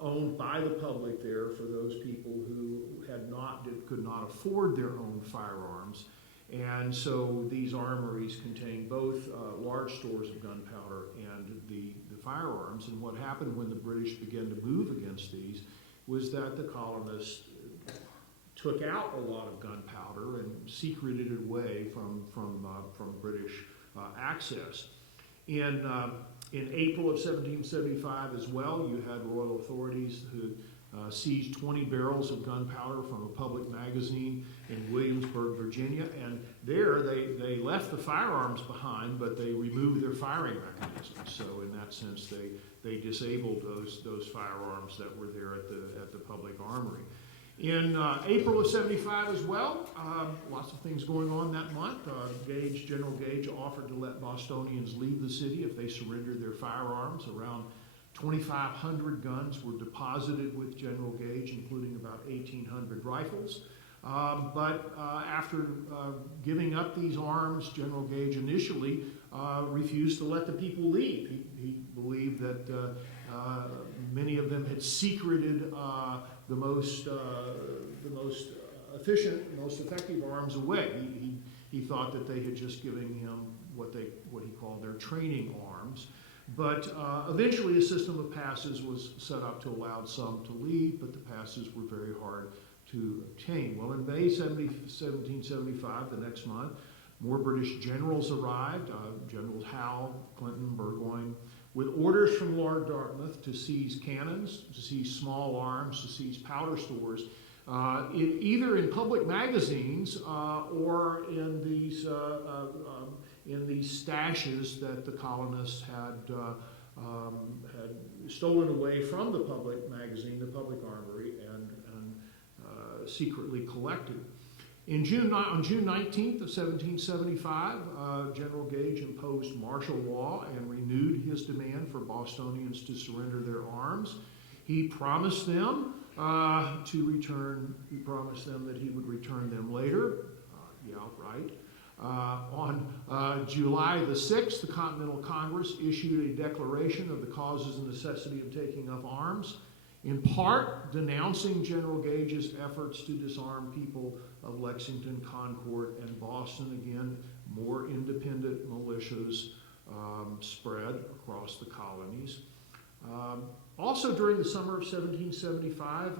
owned by the public there for those people who could not afford their own firearms. And so these armories contained both large stores of gunpowder and the firearms. And what happened when the British began to move against these was that the colonists took out a lot of gunpowder and secreted it away from British access. In April of 1775 as well, you had royal authorities who seized 20 barrels of gunpowder from a public magazine in Williamsburg, Virginia, and there they left the firearms behind, but they removed their firing mechanisms. So in that sense, they disabled those firearms that were there at the public armory. In April of 75 as well, lots of things going on that month. General Gage offered to let Bostonians leave the city if they surrendered their firearms. Around 2,500 guns were deposited with General Gage, including about 1,800 rifles. But after giving up these arms, General Gage initially refused to let the people leave. He believed that many of them had secreted the most efficient, most effective arms away. He thought that they had just given him what he called their training arms. But eventually a system of passes was set up to allow some to leave, but the passes were very hard to obtain. Well, in May 1775, the next month, more British generals arrived, Generals Howe, Clinton, Burgoyne, with orders from Lord Dartmouth to seize cannons, to seize small arms, to seize powder stores, either in public magazines or in these stashes that the colonists had stolen away from the public magazine, the public armory, and secretly collected. On June 19th of 1775, General Gage imposed martial law and renewed his demand for Bostonians to surrender their arms. He promised them He promised them that he would return them later. On July the 6th, the Continental Congress issued a declaration of the causes and necessity of taking up arms, in part denouncing General Gage's efforts to disarm people of Lexington, Concord, and Boston. Again, more independent militias spread across the colonies. Also during the summer of 1775,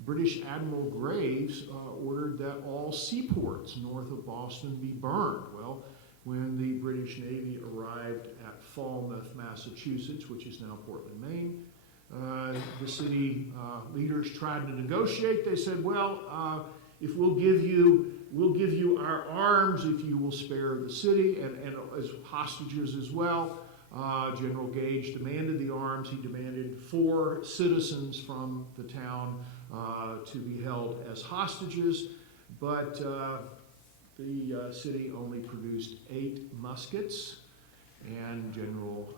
British Admiral Graves ordered that all seaports north of Boston be burned. Well, when the British Navy arrived at Falmouth, Massachusetts, which is now Portland, Maine, the city leaders tried to negotiate. They said, well, if we'll give you our arms if you will spare the city, and as hostages as well. General Gage demanded the arms. He demanded 4 citizens from the town to be held as hostages, but the city only produced 8 muskets, and Admiral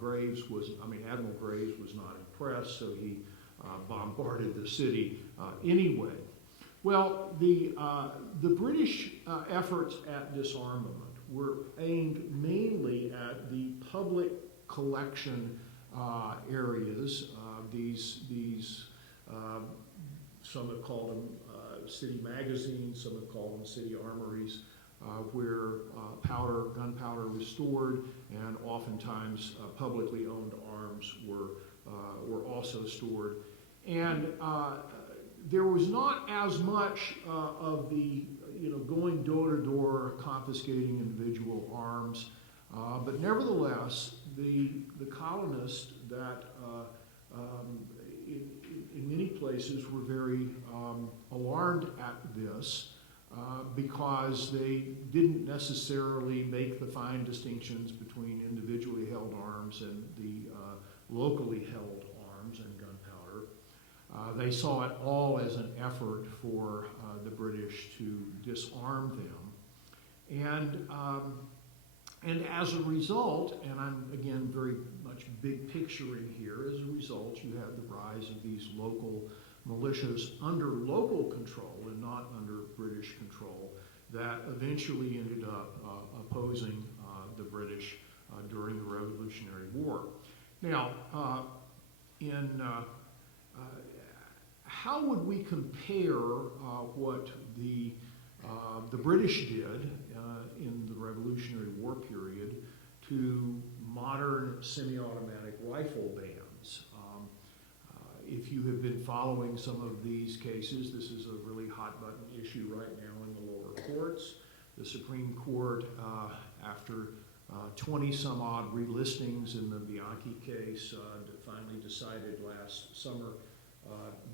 Graves was not impressed, so he bombarded the city anyway. Well, the British efforts at disarmament were aimed mainly at the public collection areas. Some have called them city magazines, some have called them city armories, where gunpowder was stored, and oftentimes publicly owned arms were also stored. And there was not as much of the going door to door confiscating individual arms, but nevertheless, the colonists that in many places were very alarmed at this because they didn't necessarily make the fine distinctions between individually held arms and the locally held arms and gunpowder. They saw it all as an effort for the British to disarm them. And as a result, and I'm again very much big picturing here, as a result you have the rise of these local militias under local control and not under British control that eventually ended up opposing the British during the Revolutionary War. Now, how would we compare what the British did in the Revolutionary War period to modern semi-automatic rifle bans? If you have been following some of these cases, this is a really hot button issue right now in the lower courts. The Supreme Court, after 20 some odd relistings in the Bianchi case, finally decided last summer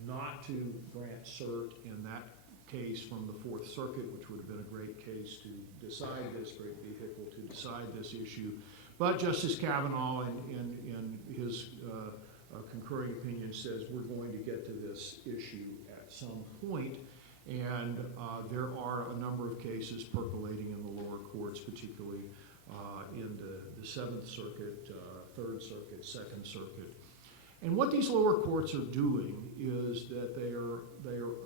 not to grant cert in that case from the Fourth Circuit, which would have been a great case to decide this, great vehicle to decide this issue. But Justice Kavanaugh, in his concurring opinion, says we're going to get to this issue at some point. And there are a number of cases percolating in the lower courts, particularly in the Seventh Circuit, Third Circuit, Second Circuit. And what these lower courts are doing is that they are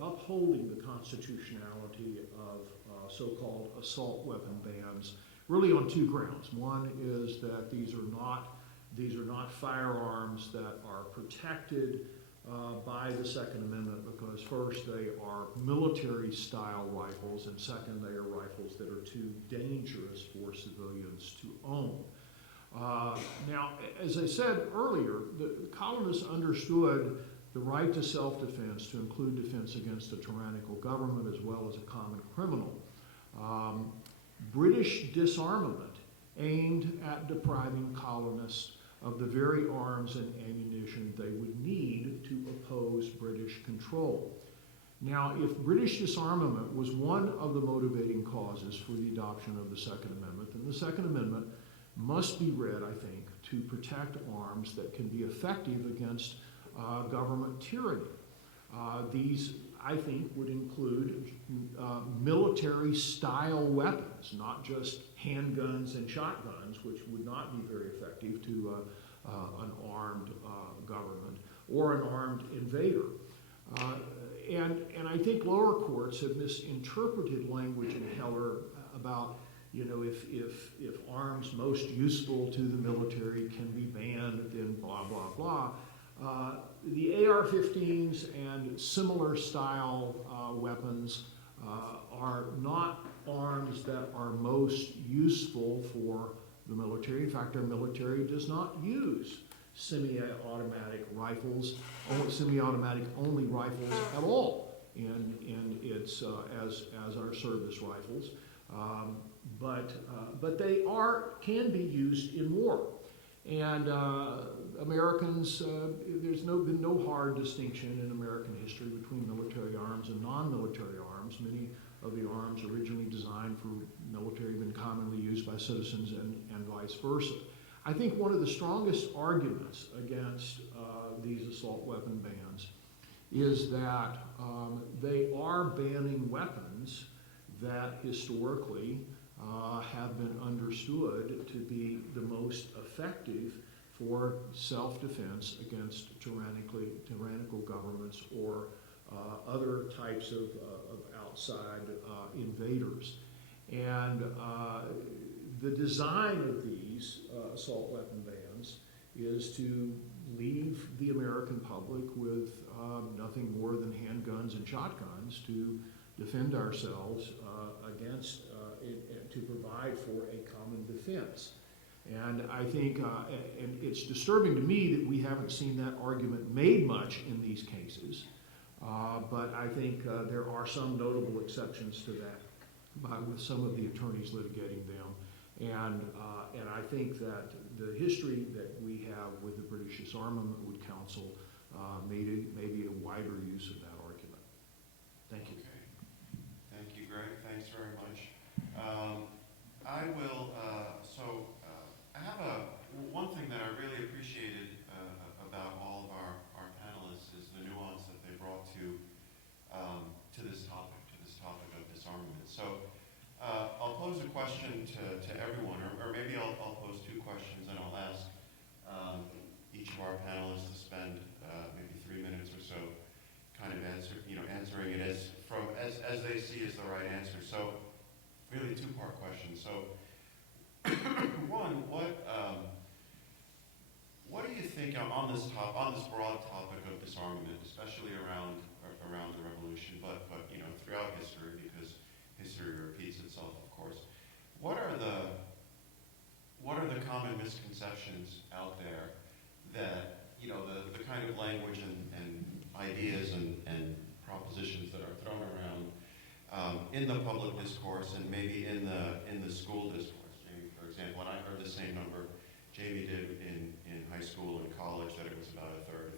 upholding the constitutionality of so-called assault weapon bans, really on two grounds. One is that these are not firearms that are protected by the Second Amendment, because first, they are military-style rifles, and second, they are rifles that are too dangerous for civilians to own. Now, as I said earlier, the colonists understood the right to self-defense to include defense against a tyrannical government as well as a common criminal. British disarmament aimed at depriving colonists of the very arms and ammunition they would need to oppose British control. Now, if British disarmament was one of the motivating causes for the adoption of the Second Amendment, then the Second Amendment must be read, I think, to protect arms that can be effective against government tyranny. These, I think, would include military-style weapons, not just handguns and shotguns, which would not be very effective to an armed government or an armed invader. And I think lower courts have misinterpreted language in Heller about, if arms most useful to the military can be banned, then blah, blah, blah. The AR-15s and similar style weapons are not arms that are most useful for the military. In fact, our military does not use semi-automatic rifles, semi-automatic only rifles at all in its as our service rifles. But they can be used in war. And Americans, there's been no hard distinction in American history between military arms and non-military arms. Many of the arms originally designed for military have been commonly used by citizens and vice versa. I think one of the strongest arguments against these assault weapon bans is that they are banning weapons that historically have been understood to be the most effective for self-defense against tyrannical governments or other types of outside invaders. And the design of these assault weapon bans is to leave the American public with nothing more than handguns and shotguns to defend ourselves against, to provide for a common defense. And I think, and it's disturbing to me that we haven't seen that argument made much in these cases, but I think there are some notable exceptions to that with some of the attorneys litigating them. And I think that the history that we have with the British Disarmament would counsel maybe a wider use of that argument. Thank you. Okay. Thank you, Greg. Thanks very much. I will, I have one thing that I really appreciated about all of our panelists is the nuance that they question to everyone, or maybe I'll pose two questions and I'll ask each of our panelists to spend maybe 3 minutes or so kind of answering it as they see as the right answer. So really two-part question. So one, what do you think on this broad topic of disarmament, especially around the revolution, but throughout history, because history repeats itself, of course. What are the common misconceptions out there that the kind of language and ideas and propositions that are thrown around in the public discourse and maybe in the school discourse? Jamie, for example, and I heard the same number Jamie did in high school and college, that it was about a third.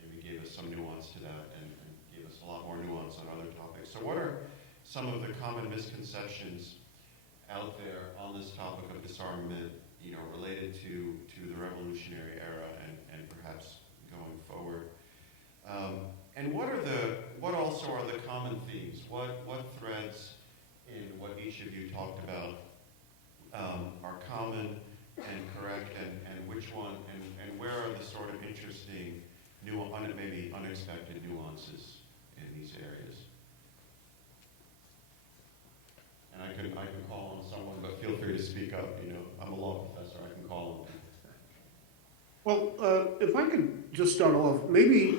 Jamie gave us some nuance to that and gave us a lot more nuance on other topics. So what are some of the common misconceptions out there on this topic of disarmament, related to the revolutionary era and perhaps going forward? And what also are the common themes? What threads in what each of you talked about are common and correct, and which one, and where are the sort of interesting, maybe unexpected nuances in these areas? And I can call on someone, but feel free to speak up. I'm a law professor. I can call on people. Well, if I could just start off, maybe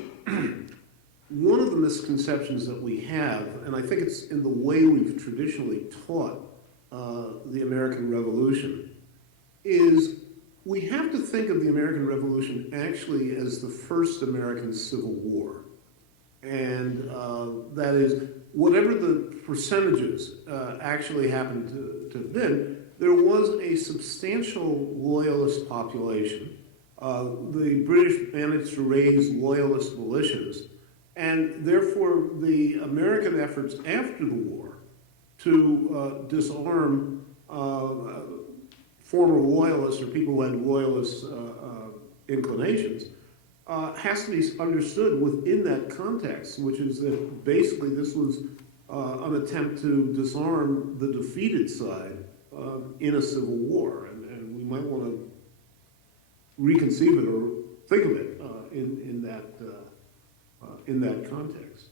one of the misconceptions that we have, and I think it's in the way we've traditionally taught the American Revolution, is we have to think of the American Revolution actually as the first American Civil War. And that is, whatever the percentages actually happened to have been, there was a substantial loyalist population. The British managed to raise loyalist militias, and therefore the American efforts after the war to disarm former loyalists or people who had loyalist inclinations has to be understood within that context, which is that basically this was an attempt to disarm the defeated side in a civil war, and we might want to reconceive it or think of it in that context.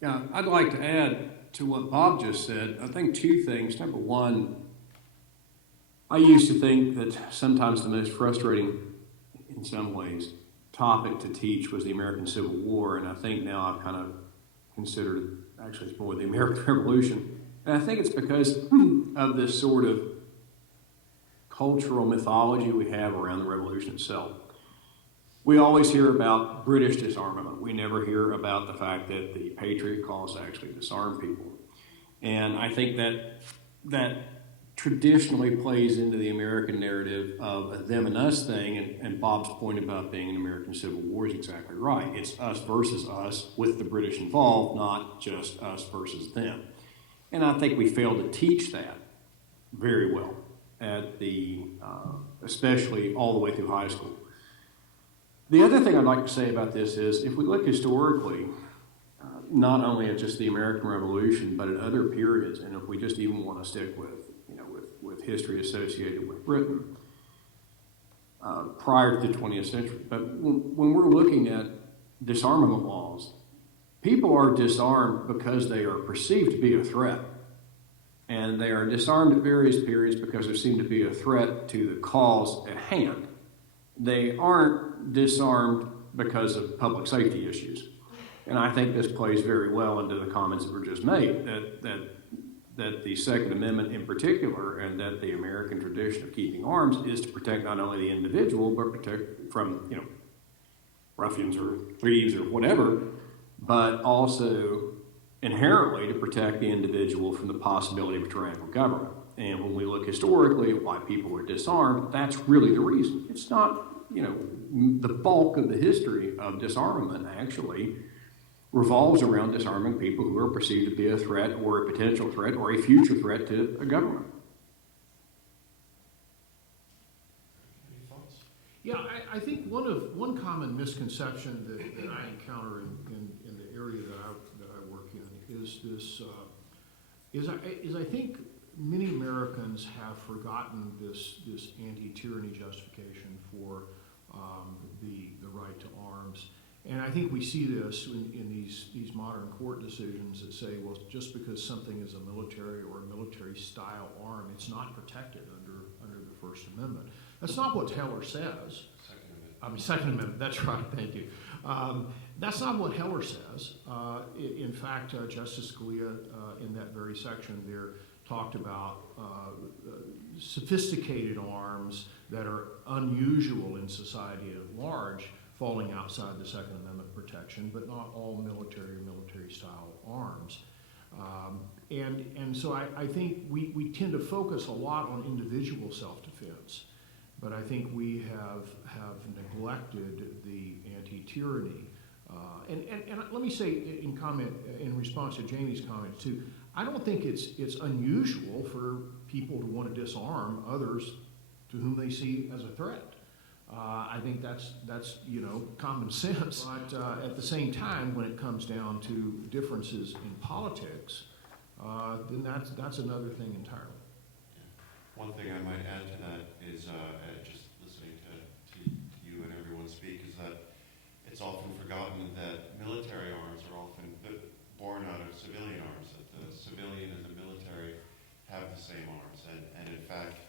Yeah, I'd like to add to what Bob just said. I think two things. Number one, I used to think that sometimes the most frustrating, in some ways, topic to teach was the American Civil War, and I think now I've kind of considered it, actually it's more the American Revolution. And I think it's because of this sort of cultural mythology we have around the revolution itself. We always hear about British disarmament. We never hear about the fact that the Patriot cause actually disarmed people. And I think that traditionally plays into the American narrative of a them and us thing, and Bob's point about being an American Civil War is exactly right. It's us versus us with the British involved, not just us versus them. And I think we fail to teach that very well at especially all the way through high school. The other thing I'd like to say about this is, if we look historically, not only at just the American Revolution, but at other periods, and if we just even want to stick with history associated with Britain prior to the 20th century. But when we're looking at disarmament laws, people are disarmed because they are perceived to be a threat. And they are disarmed at various periods because there seemed to be a threat to the cause at hand. They aren't disarmed because of public safety issues. And I think this plays very well into the comments that were just made, that the Second Amendment in particular, and that the American tradition of keeping arms is to protect not only the individual, but protect from, ruffians or thieves or whatever, but also inherently to protect the individual from the possibility of a tyrannical government. And when we look historically at why people were disarmed, that's really the reason. It's not, the bulk of the history of disarmament actually revolves around disarming people who are perceived to be a threat or a potential threat or a future threat to a government. Any thoughts? Yeah, I think one common misconception that I encounter in the area that I work in is this is I think many Americans have forgotten this anti-tyranny justification for the right to arms. And I think we see this in these modern court decisions that say, well, just because something is a military or a military style arm, it's not protected under the First Amendment. That's not what Heller says. Second Amendment, that's right, thank you. That's not what Heller says. In fact, Justice Scalia, in that very section there, talked about sophisticated arms that are unusual in society at large falling outside the Second Amendment protection, but not all military or military-style arms. And so I think we tend to focus a lot on individual self-defense, but I think we have neglected the anti-tyranny. And let me say in response to Jamie's comment too, I don't think it's unusual for people to want to disarm others to whom they see as a threat. I think that's common sense. But at the same time, when it comes down to differences in politics, then that's another thing entirely. One thing I might add to that is just listening to you and everyone speak is that it's often forgotten that military arms are often born out of civilian arms, that the civilian and the military have the same arms. And in fact,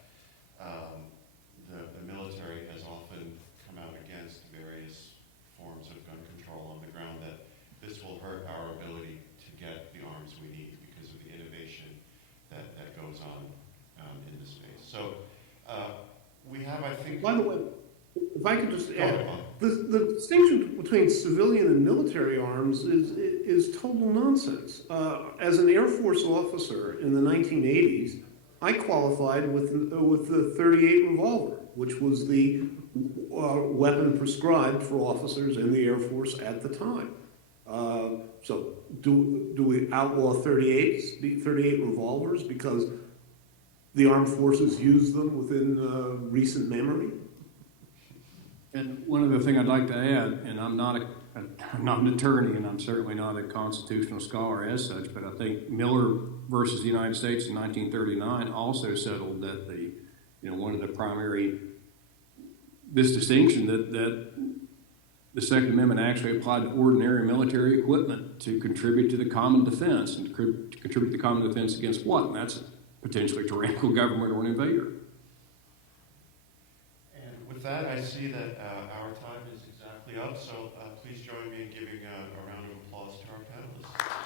the military has often come out against various forms of gun control on the ground that this will hurt our ability to get the arms we need because of the innovation that goes on in this space. So we have, I think... By the way, if I could just add, the distinction between civilian and military arms is total nonsense. As an Air Force officer in the 1980s, I qualified with the .38 revolver, which was the weapon prescribed for officers in the Air Force at the time. So do we outlaw .38s, the .38 revolvers, because the armed forces use them within recent memory? And one other thing I'd like to add, and I'm not an attorney, and I'm certainly not a constitutional scholar as such, but I think Miller versus the United States in 1939 also settled that one of the primary, this distinction that the Second Amendment actually applied to ordinary military equipment to contribute to the common defense, and to contribute to the common defense against what? And that's potentially tyrannical government or an invader. With that, I see that our time is exactly up, so please join me in giving a round of applause to our panelists.